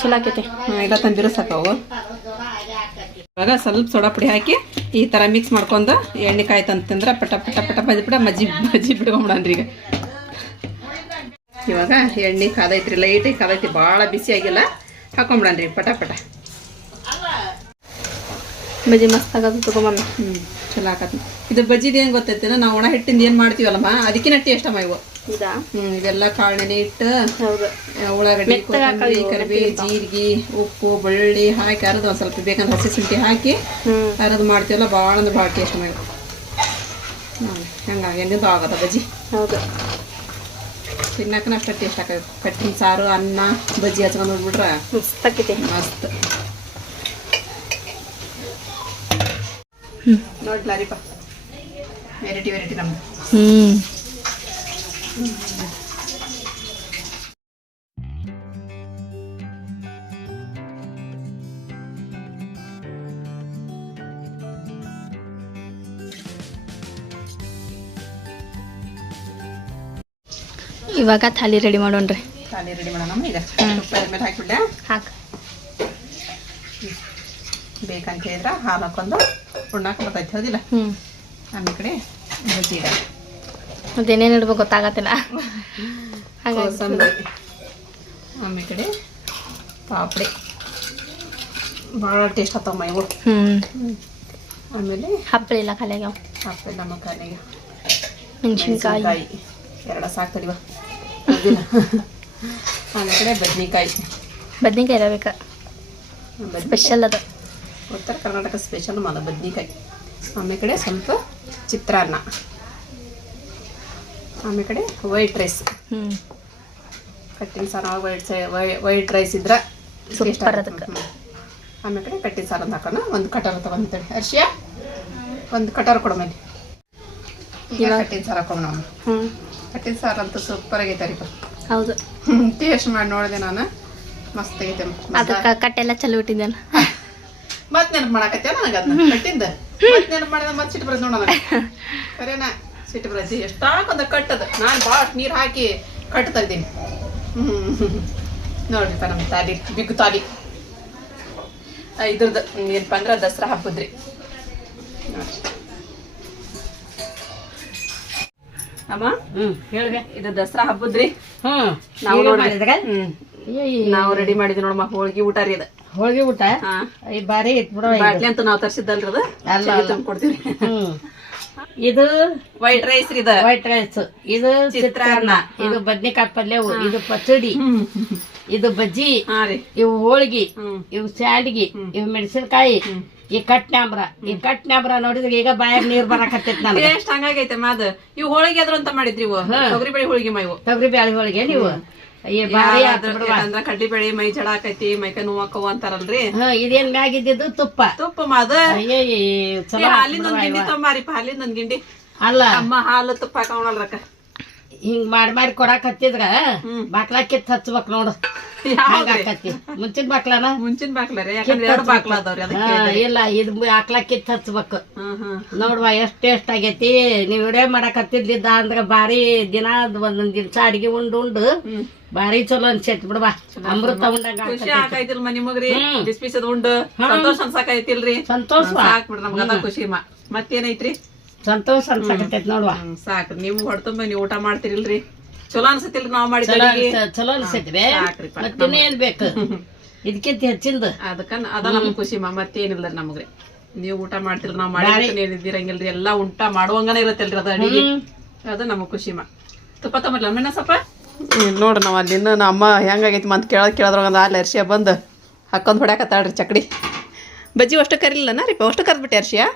ಚಲೋ ಆಕೈತಿ. ಇಲ್ಲ ತಂದಿರೋ ಸಾಕವು ಇವಾಗ ಸ್ವಲ್ಪ ಸೋಡಾ ಪುಡಿ ಹಾಕಿ ಈ ಥರ ಮಿಕ್ಸ್ ಮಾಡ್ಕೊಂಡು ಎಣ್ಣೆ ಕಾಯಿ ತಂದು ಪಟ ಪಟ ಪಟ ಬಜ್ಜಿ ಬಿಡ ಮಜ್ಜಿ ಬಜ್ಜಿ ಬಿಡ್ಕೊಂಬಿಡನ್ರಿ ಈಗ. ಇವಾಗ ಎಣ್ಣೆ ಕಾದೈತ್ರಿ ಲೈಟಾಗಿ ಕಾದೈತಿ ಭಾಳ ಬಿಸಿ ಆಗಿಲ್ಲ ಹಾಕೊಂಬಿಡನ್ರಿ ಪಟ ಪಟ. ಬಜ್ಜಿ ಮಸ್ತ್ ಆಗೋದು ತಗೋ ಮಮ್ಮಿ ಹ್ಞೂ ಚಲೋ ಆಗತ್ತೆ ಇದು ಬಜ್ಜಿದು ಏನು ಗೊತ್ತೈತೆ ನಾವು ಒಣ ಹಿಟ್ಟಿಂದ ಏನು ಮಾಡ್ತೀವಲ್ಲಮ್ಮ? ಅದಕ್ಕಿನ ಎಷ್ಟಮ್ಮ ಇವು? ಹ್ಞೂ ಇವೆಲ್ಲ ಕಾಳೆಣ್ಣೆ ಇಟ್ಟು ಉಳ್ಳಾಗಡ್ಡಿ ಕೊತ್ತಂಬರಿ ಕರಿಬೇ ಜೀರಿಗೆ ಉಪ್ಪು ಬೆಳ್ಳುಳ್ಳಿ ಹಾಕಿ ಅರದು ಒಂದು ಸ್ವಲ್ಪ ಬೇಕಂದ್ರೆ ಹಸಿ ಶುಂಠಿ ಹಾಕಿ ಅರದು ಮಾಡ್ತೀವಲ್ಲ ಭಾಳ ಅಂದ್ರೆ ಭಾಳ ಟೇಸ್ಟ್ ಮಾಡಿ ಹಂಗಾಗಿ ಎಂದಿಂದ ಆಗತ್ತ ಬಜ್ಜಿ. ಹೌದು. ತಿನ್ನಕ್ಕನ ಅಷ್ಟೇ ಟೇಸ್ಟ್ ಆಕೈತೆ ಕಟ್ಟಿನ ಸಾರು ಅನ್ನ ಬಜ್ಜಿ ಹಚ್ಕೊಂಡು ಹೋಗ್ಬಿಟ್ರೆ ಮಸ್ತ್ ಆಕೈತಿ. ಮಸ್ತ್. ಹ್ಞೂ ನೋಡ್ಲಾರಿಪ್ಪ ವೆರೈಟಿ ವೆರೈಟಿ ನಮ್ದು. ಹ್ಞೂ ಇವಾಗ ಥಾಲಿ ರೆಡಿ ಮಾಡೋಣ್ರಿ. ಥಾಲಿ ರೆಡಿ ಮಾಡೋಣ ಈಗ ಮೇಲೆ ಹಾಕಿಬಿಡ್ಲೆ? ಹಾಕ್. ಬೇಕಂತ ಹೇಳಿದ್ರೆ ಹಾಲು ಹಾಕೊಂಡು ಉಣ್ಣಾಕ ಬರ್ತೈತಿ ಹೌದಿಲ್ಲ? ಹ್ಞೂ ಆಮೇಲೆ ಕಡೆ ಬಜ್ಜಿ ಅದೇನೇನು ಇಡ್ಬೇಕು ಗೊತ್ತಾಗತ್ತಿಲ್ಲ. ಕೋಸಂಬರಿ. ಆಮೇಲೆ ಕಡೆ ಪಾಪಡಿ. ಭಾಳ ಟೇಸ್ಟ್ ಆಗ್ತಾವ ಮೈಗಳು ಹ್ಞೂ ಆಮೇಲೆ ಹಪ್ಪಳ ಇಲ್ಲ ಖಾಲಿ ಹಪ್ಪಳ ನಮ್ಮ ಕನೆಗೆ ಮೆಣಸಿನ್ಕಾಯಿ. ಎರಡ ಸಾಕ್ತಡಿವ ಆಮೇಲೆ ಕಡೆ ಬದ್ನಿಕಾಯಿ. ಬದ್ನಿಕಾಯಿ ಇರಬೇಕು. ಸ್ಪೆಷಲ್ ಅದು. ಉತ್ತರ ಕರ್ನಾಟಕ ಸ್ಪೆಷಲ್ ಮಲ ಬದ್ನಿಕಾಯಿ. ಆಮೇಲೆ ಕಡೆ ಸ್ವಲ್ಪ ಚಿತ್ರಾನ್ನ. ಆಮೇಲೆ ಕಡೆ ವೈಟ್ ರೈಸ್ ಕಟ್ಟಿನ ಸಾರ ವೈಟ್ ವೈಟ್ ರೈಸ್ ಇದ್ರೆ. ಆಮೇಲೆ ಕಡೆ ಕಟ್ಟಿನ ಸಾರು ಅಂತ ಹಾಕೋಣ. ಒಂದು ಕಟರ್ ತಗೊಂತೇಳಿ ಅರ್ಶಿಯ ಒಂದು ಕಟರ್ ಕೊಡ ಮೇಲೆ ಕಟ್ಟಿನ ಸಾರು ಹಾಕೋಣ ನಾವು ಕಟ್ಟಿನ ಸಾರು ಅಂತೂ ಸೂಪರ್ ಆಗೈತೆ ರೀ ಹೌದು. ಟೇಸ್ಟ್ ಮಾಡಿ ನೋಡಿದೆ ನಾನು. ಮಸ್ತ್ ಆಗೈತೆ. ಅದಕ್ಕೆ ಕಟ್ಟೆಲ್ಲ ಚಲೋ ಇಟ್ಟಿದ್ದಾನ ಮತ್ತೆ ನೆನಪು ಮಾಡಕತ್ತೆ ನನಗೆ ಅದನ್ನ ಕಟ್ಟಿಂದ? ಮತ್ತೆ ನೆನಪು ಮಾಡಿದ ಮತ್ ಸಿಟ್ಟು ಬರೋದು ನೋಡೋಣ ಕರೇನಾ ಸಿಟ್ಟು ಬರತ್ತೆ ಎಷ್ಟಾಕೊಂದ ಕಟ್ಟದ. ನಾನು ಭಾಳ ನೀರು ಹಾಕಿ ಕಟ್ತಾ ಇದ್ದೀನಿ. ಹ್ಮ್. ನೋಡ್ರಿಪ್ಪ ನಮ್ಮ ತಾಲಿ ಬಿಗ್ ತಾಲಿ. ಇದ್ರದ ಇದ್ರದ್ದು ಏನಪ್ಪ ಅಂದ್ರೆ ದಸರಾ ಹಬ್ಬದ್ರಿ. ಅಮ್ಮ ಹ್ಮ್. ಇದು ದಸರಾ ಹಬ್ಬದ್ರಿ. ಹ್ಮ್. ನಾವು ನೋಡ್ರಿ. ನಾವು ರೆಡಿ ಮಾಡಿದ್ವಿ ನೋಡಮ್ಮ ಹೋಳ್ಗಿ ಊಟ ರೀ ಇದು. ಹೋಳ್ಗೆ ಊಟ ಈ ಬಾರಿ ಐತಿ ಬಿಡವ ಅಂತ ನಾವ್ ತರ್ಸಿದ್ದಲ್ರಿ ಅದು. ಅಲ್ಲ, ಹ್ಮ್. ಇದು ವೈಟ್ ರೈಸ್ ಇದು. ವೈಟ್ ರೈಸ್ ಇದು ಚಿತ್ರಾನ್ನ. ಇದು ಬದ್ನಿಕಾಯಿ ಪಲ್ಯವು ಇದು ಪಚಡಿ. ಇದು ಬಜ್ಜಿ. ಇವು ಹೋಳಿಗೆ. ಇವು ಸ್ಯಾಂಡ್ಗಿ ಇವು ಮೆಣಸಿನಕಾಯಿ. ಈ ಕಟ್ನ್ಯಾಮ್ರ ಈ ಕಟ್ನ್ಯಾಮ್ರ ನೋಡಿದ್ರೆ ಈಗ ಬಾಯಾಗ ನೀರ್ ಬರಾಕತ್ತೈತಿ ಹಂಗಾಗೈತೆ ಮಾದ. ಇವು ಹೋಳಿಗೆ ಅದ್ರಂತ ಅಂತ ಮಾಡಿದ್ರಿ ಇವು. ತೊಗರಿ ಬೇಳೆ ಹೋಳಿಗೆ ಮಾ ಇವು. ತೊಗರಿ ಬೇಳೆ ಹೋಳಿಗೆ ನೀವು. ಯಾಕಂದ್ರ ಕಡ್ಲಿ ಬೇಳೆ ಮೈ ಜಡ ಆಕೈತಿ ಮೈಕ ನೋವಾಕವ ಅಂತಾರಲ್ರಿ? ಇದೇನ್ ಮ್ಯಾಗಿದ್ದಿದ್ದು? ತುಪ್ಪ. ತುಪ್ಪ ಮಾದ ಹಾಲಿನ ಒಂದ್ ಗಿಂಡಿ ತಮ್ಮಾರಿಪ್ಪ ಹಾಲಿನ ಹಾಲಿಂದ ಒಂದ್ ಗಿಂಡಿ. ಅಲ್ಲ. ಅಮ್ಮ ಹಾಲು ತುಪ್ಪ ಹಾಕೋಣಲ್ರಕ್ಕ ಹಿಂಗ್ ಮಾಡಿ ಮಾಡಿ ಕೊಡಾಕ್ ಹತ್ತಿದ್ರ? ಹ್ಮ್. ಬಾಕ್ಲಾ ಕಿತ್ ಹಚ್ಬೇಕ್ ನೋಡು. ಹಂಗ ಆಕತಿ ಮುಂಚಿನ ಬಾಕ್ಲಾನ? ಮುಂಚಿನ ಬಾಕ್ಲ ರೀ ಯಾಕಂದ್ರೆ ಎರಡು ಬಾಕ್ಲ ಅದಾವ್ರಿ ಅದಕ್ಕೆ ಇಲ್ಲ ಇದು ಬಾಕ್ಲಾ ಕಿತ್ ಹಚ್ಬೇಕು. ನೋಡುವ ಎಷ್ಟ್ ಟೇಸ್ಟ್ ಆಗೈತಿ. ನೀವ್ ಇಡೇ ಮಾಡಕ್ ಅಂದ್ರೆ ಅಂದ್ರ ಬಾರಿ ದಿನ ಒಂದೊಂದ್ ದಿವ್ಸ ಅಡಿಗೆ ಉಂಡು ಉಂಡು ಬಾರಿ ಚಲೋ ಅನ್ಸೈತಿ ಬಿಡ್ವಾ. ಅಮೃತ ಉಂಡಂಗ ಖುಷಿ ಆಕೈತಿಲ್ ನಿಮಗ್ರಿ. ಬಿಸಿ ಬಿಸಿದ ಉಂಡು. ಸಂತೋಷ ಅನ್ಸಾಕೈತಿಲ್ರಿ. ಸಂತೋಷ ಸಾಕ್ ಬಿಡ್ರಿ ನಮ್ಗ ಅದ ಖುಷಿ ಮಾ ಮತ್ತೇನೈತ್ರಿ? ಸಂತೋಷ ಅನ್ಸಕತ್ತೈತಿ ನೋಡ್ವಾ. ಸಾಕು. ಸಾಕ್ರಿ ನಿಮ್ ಹೊಡ್ತುಂಬ ನೀವ್ ಊಟ ಮಾಡ್ತಿರಿಲ್ರಿ. ಚಲೋ ಅನ್ಸತಿಲ್ರಿ ನಾವ್ ಮಾಡಿದ ಚಲೋ ಅಡಿಗೆ? ಅನ್ಸ ಚಲೋ. ಮತ್ತಿನ್ನೇನ್ ಬೇಕು? ಇದಕ್ಕಿಂತ ಹೆಚ್ಚಿಂದ? ಅದಕ್ಕ ಅದ ನಮ್ ಖುಷಿ ಮಾ ಮತ್ತೇನಿಲ್ಲ ನಮಗ್ರಿ. ನೀವ್ ಊಟ ಮಾಡ್ತಿಲ್ಲ ನಾವ್ ಮಾಡಿರಂಗಿಲ್ರಿ ಏನಿದ್ದೀರಂಗಿಲ್ರಿ ಎಲ್ಲಾ ಊಟ ಮಾಡುವಂಗನ ಇರತ್ತಲ್ರಿ ಅದ ಅಡಿಗೆ. ಅದ ನಮಗ್ ಖುಷಿ ಮಾ. ತುಪ್ಪ ತಮ್ಮ ಸಪ್ಪ ಸ್ವಲ್ಪ. ನೋಡ್ರಿ ನಾವ್ ಅಲ್ಲಿನ ನಮ್ಮ ಅಮ್ಮ ಹೆಂಗಾಗೈತಿ ಮಂತ್ ಕೇಳೋದ್ ಕೇಳೋದ್ರಾಗ ಒಂದು ಅಲ್ಲಿ ಅರ್ಶಿಯ ಬಂದು ಹಾಕೊಂಡ್ ಹೊಡ್ಯಾಕತ್ತಾಳ್ರಿ ಚಕಡಿ. ಬಜ್ಜಿ ಅಷ್ಟು ಕರಿಲಿಲ್ಲನ ರೀ ಅಷ್ಟು ಕರ್ಬಿಟ್ಟೆ ಅರ್ಶಿಯಾ?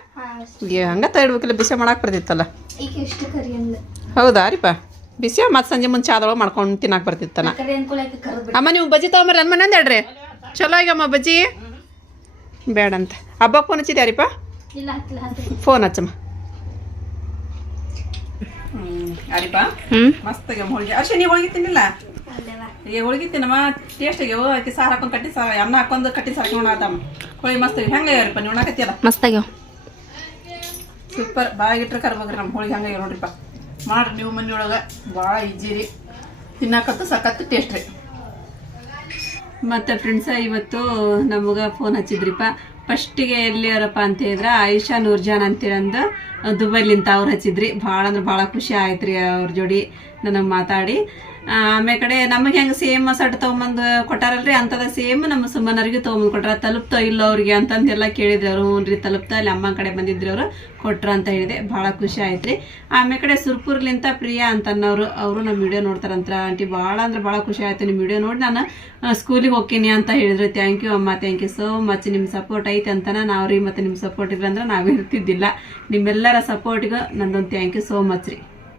ಹಂಗ ತಡ್ಬೇಕಿಲ್ಲ ಬಿಸಿ ಮಾಡಾಕ್ ಬರ್ತಿತ್ತಲ್ಲ ಈಗ ಎಷ್ಟು ಕರಿ ಅಂದ ಹೌದಾ ರೀಪ ಬಿಸಿ ಮತ್ತೆ ಸಂಜೆ ಮುಂಚೆ ಚಾದೊಳಗೆ ಮಾಡ್ಕೊಂಡು ತಿನ್ನಾಕ ಬರ್ತಿತ್ತನ ಅಮ್ಮ ನೀವು ಬಜ್ಜಿ ತಗೊಂಬರ್ರಿ ನನ್ನ ಮನೆ ಹೇಳ್ರಿ. ಚಲೋ ಆಗ್ಯಮ್ಮ ಬಜ್ಜಿ. ಬೇಡ ಅಂತ ಹಬ್ಬ ಫೋನ್ ಹಚ್ಚಿದ್ಯಾರಿಪ್ಪ ಫೋನ್ ಹಚ್ಚಮ್ಮ. ಅರಿಪ ಹ್ಮ್? ಮಸ್ತ್ ಆಗ್ಯಾವ ಹೋಳಿಗೆ ತಿನ್ನಮ್ಮ. ಟೇಸ್ಟ್ ಆಗ್ಯಾವ. ಆಕಿ ಸಾರು ಹಾಕೊಂಡು ಕಟ್ಟಿ ಸಾರ ಅನ್ನ ಹಾಕೊಂಡು ಕಟ್ಟಿ ಸಾರು ನೋಡಾತಮ್ಮ ಹೋಳಿ ಮಸ್ತ್ ಹೆಂಗೆ ಆಗ್ಯಾವರಿಪ್ಪ ನೀವು ಉಣ್ಣಾಕತ್ತಿಯಲ್ಲ? ಮಸ್ತ್ ಆಗ್ಯಾವ. ಸೂಪರ್ ಬಾಯಾಗಿಟ್ರೆ ಕರ್ಬೇಕ್ರಿ ನಮ್ಮ ಹೋಳಿಗೆ ಹಂಗೆ ನೋಡ್ರಿಪ್ಪ. ಮಾಡ್ರಿ ನೀವು ಮನೆಯೊಳಗೆ ಭಾಳ ಈಜಿ ರೀ. ತಿನ್ನಕತ್ತು ಸಖತ್ತು ಟೇಸ್ಟ್ ರೀ. ಮತ್ತು ಫ್ರೆಂಡ್ಸ ಇವತ್ತು ನಮಗೆ ಫೋನ್ ಹಚ್ಚಿದ್ರಿಪ್ಪ. ಫಸ್ಟಿಗೆ ಎಲ್ಲಿಯವರಪ್ಪ ಅಂತ ಹೇಳಿದ್ರೆ ಆಯುಷಾ ನೂರ್ಜಾನ್ ಅಂತಿರಂದು ದುಬೈಲಿಂತ ಅವ್ರು ಹಚ್ಚಿದ್ರಿ. ಭಾಳ ಅಂದ್ರೆ ಭಾಳ ಖುಷಿ ಆಯ್ತು ರೀ ಅವ್ರ ಜೋಡಿ ನನಗೆ ಮಾತಾಡಿ. ಆಮೇಲೆ ಕಡೆ ನಮಗೆ ಹೆಂಗೆ ಸೇಮ್ ಸಟ್ ತೊಗೊಂಬಂದು ಕೊಟ್ಟಾರಲ್ರಿ? ಅಂಥದ ಸೇಮ್ ನಮ್ಮ ಸುಮ್ಮನರಿಗೆ ತೊಗೊಂಬಂದು ಕೊಟ್ರ. ತಲುಪ್ತೋ ಇಲ್ಲ ಅವ್ರಿಗೆ ಅಂತಂದೆಲ್ಲ ಕೇಳಿದ್ರು ಅವರು. ಹ್ಞೂ ರೀ, ತಲುಪ್ತಾ ಅಲ್ಲಿ ಅಮ್ಮ ಕಡೆ ಬಂದಿದ್ರು ಅವರು. ಕೊಟ್ರ ಅಂತ ಹೇಳಿದೆ. ಭಾಳ ಖುಷಿ ಆಯ್ತು ರೀ ಆಮೇಲೆ ಕಡೆ ಸುರ್ಪುರ್ಲಿಂತ ಪ್ರಿಯಾ ಅಂತನ್ನೋರು ಅವರು ನಮ್ಮ ವಿಡಿಯೋ ನೋಡ್ತಾರಂತ ಆಂಟಿ ಭಾಳ ಅಂದ್ರೆ ಭಾಳ ಖುಷಿ ಆಯ್ತು. ನಿಮ್ಮ ವಿಡಿಯೋ ನೋಡಿ ನಾನು ಸ್ಕೂಲಿಗೆ ಹೋಗ್ತೀನಿ ಅಂತ ಹೇಳಿದ್ರು. ಥ್ಯಾಂಕ್ ಯು ಅಮ್ಮ. ಥ್ಯಾಂಕ್ ಯು ಸೋ ಮಚ್ ನಿಮ್ಮ ಸಪೋರ್ಟ್ ಐತೆ ಅಂತನ ನಾವು ರೀ ಮತ್ತು ನಿಮ್ಮ ಸಪೋರ್ಟ್ ಇಲ್ಲ ಅಂದ್ರೆ ನಾವೇ ಇರ್ತಿದ್ದಿಲ್ಲ. ನಿಮ್ಮೆಲ್ಲರ ಸಪೋರ್ಟ್ಗೂ ನಂದೊಂದು ಥ್ಯಾಂಕ್ ಯು ಸೋ ಮಚ್ ರೀ.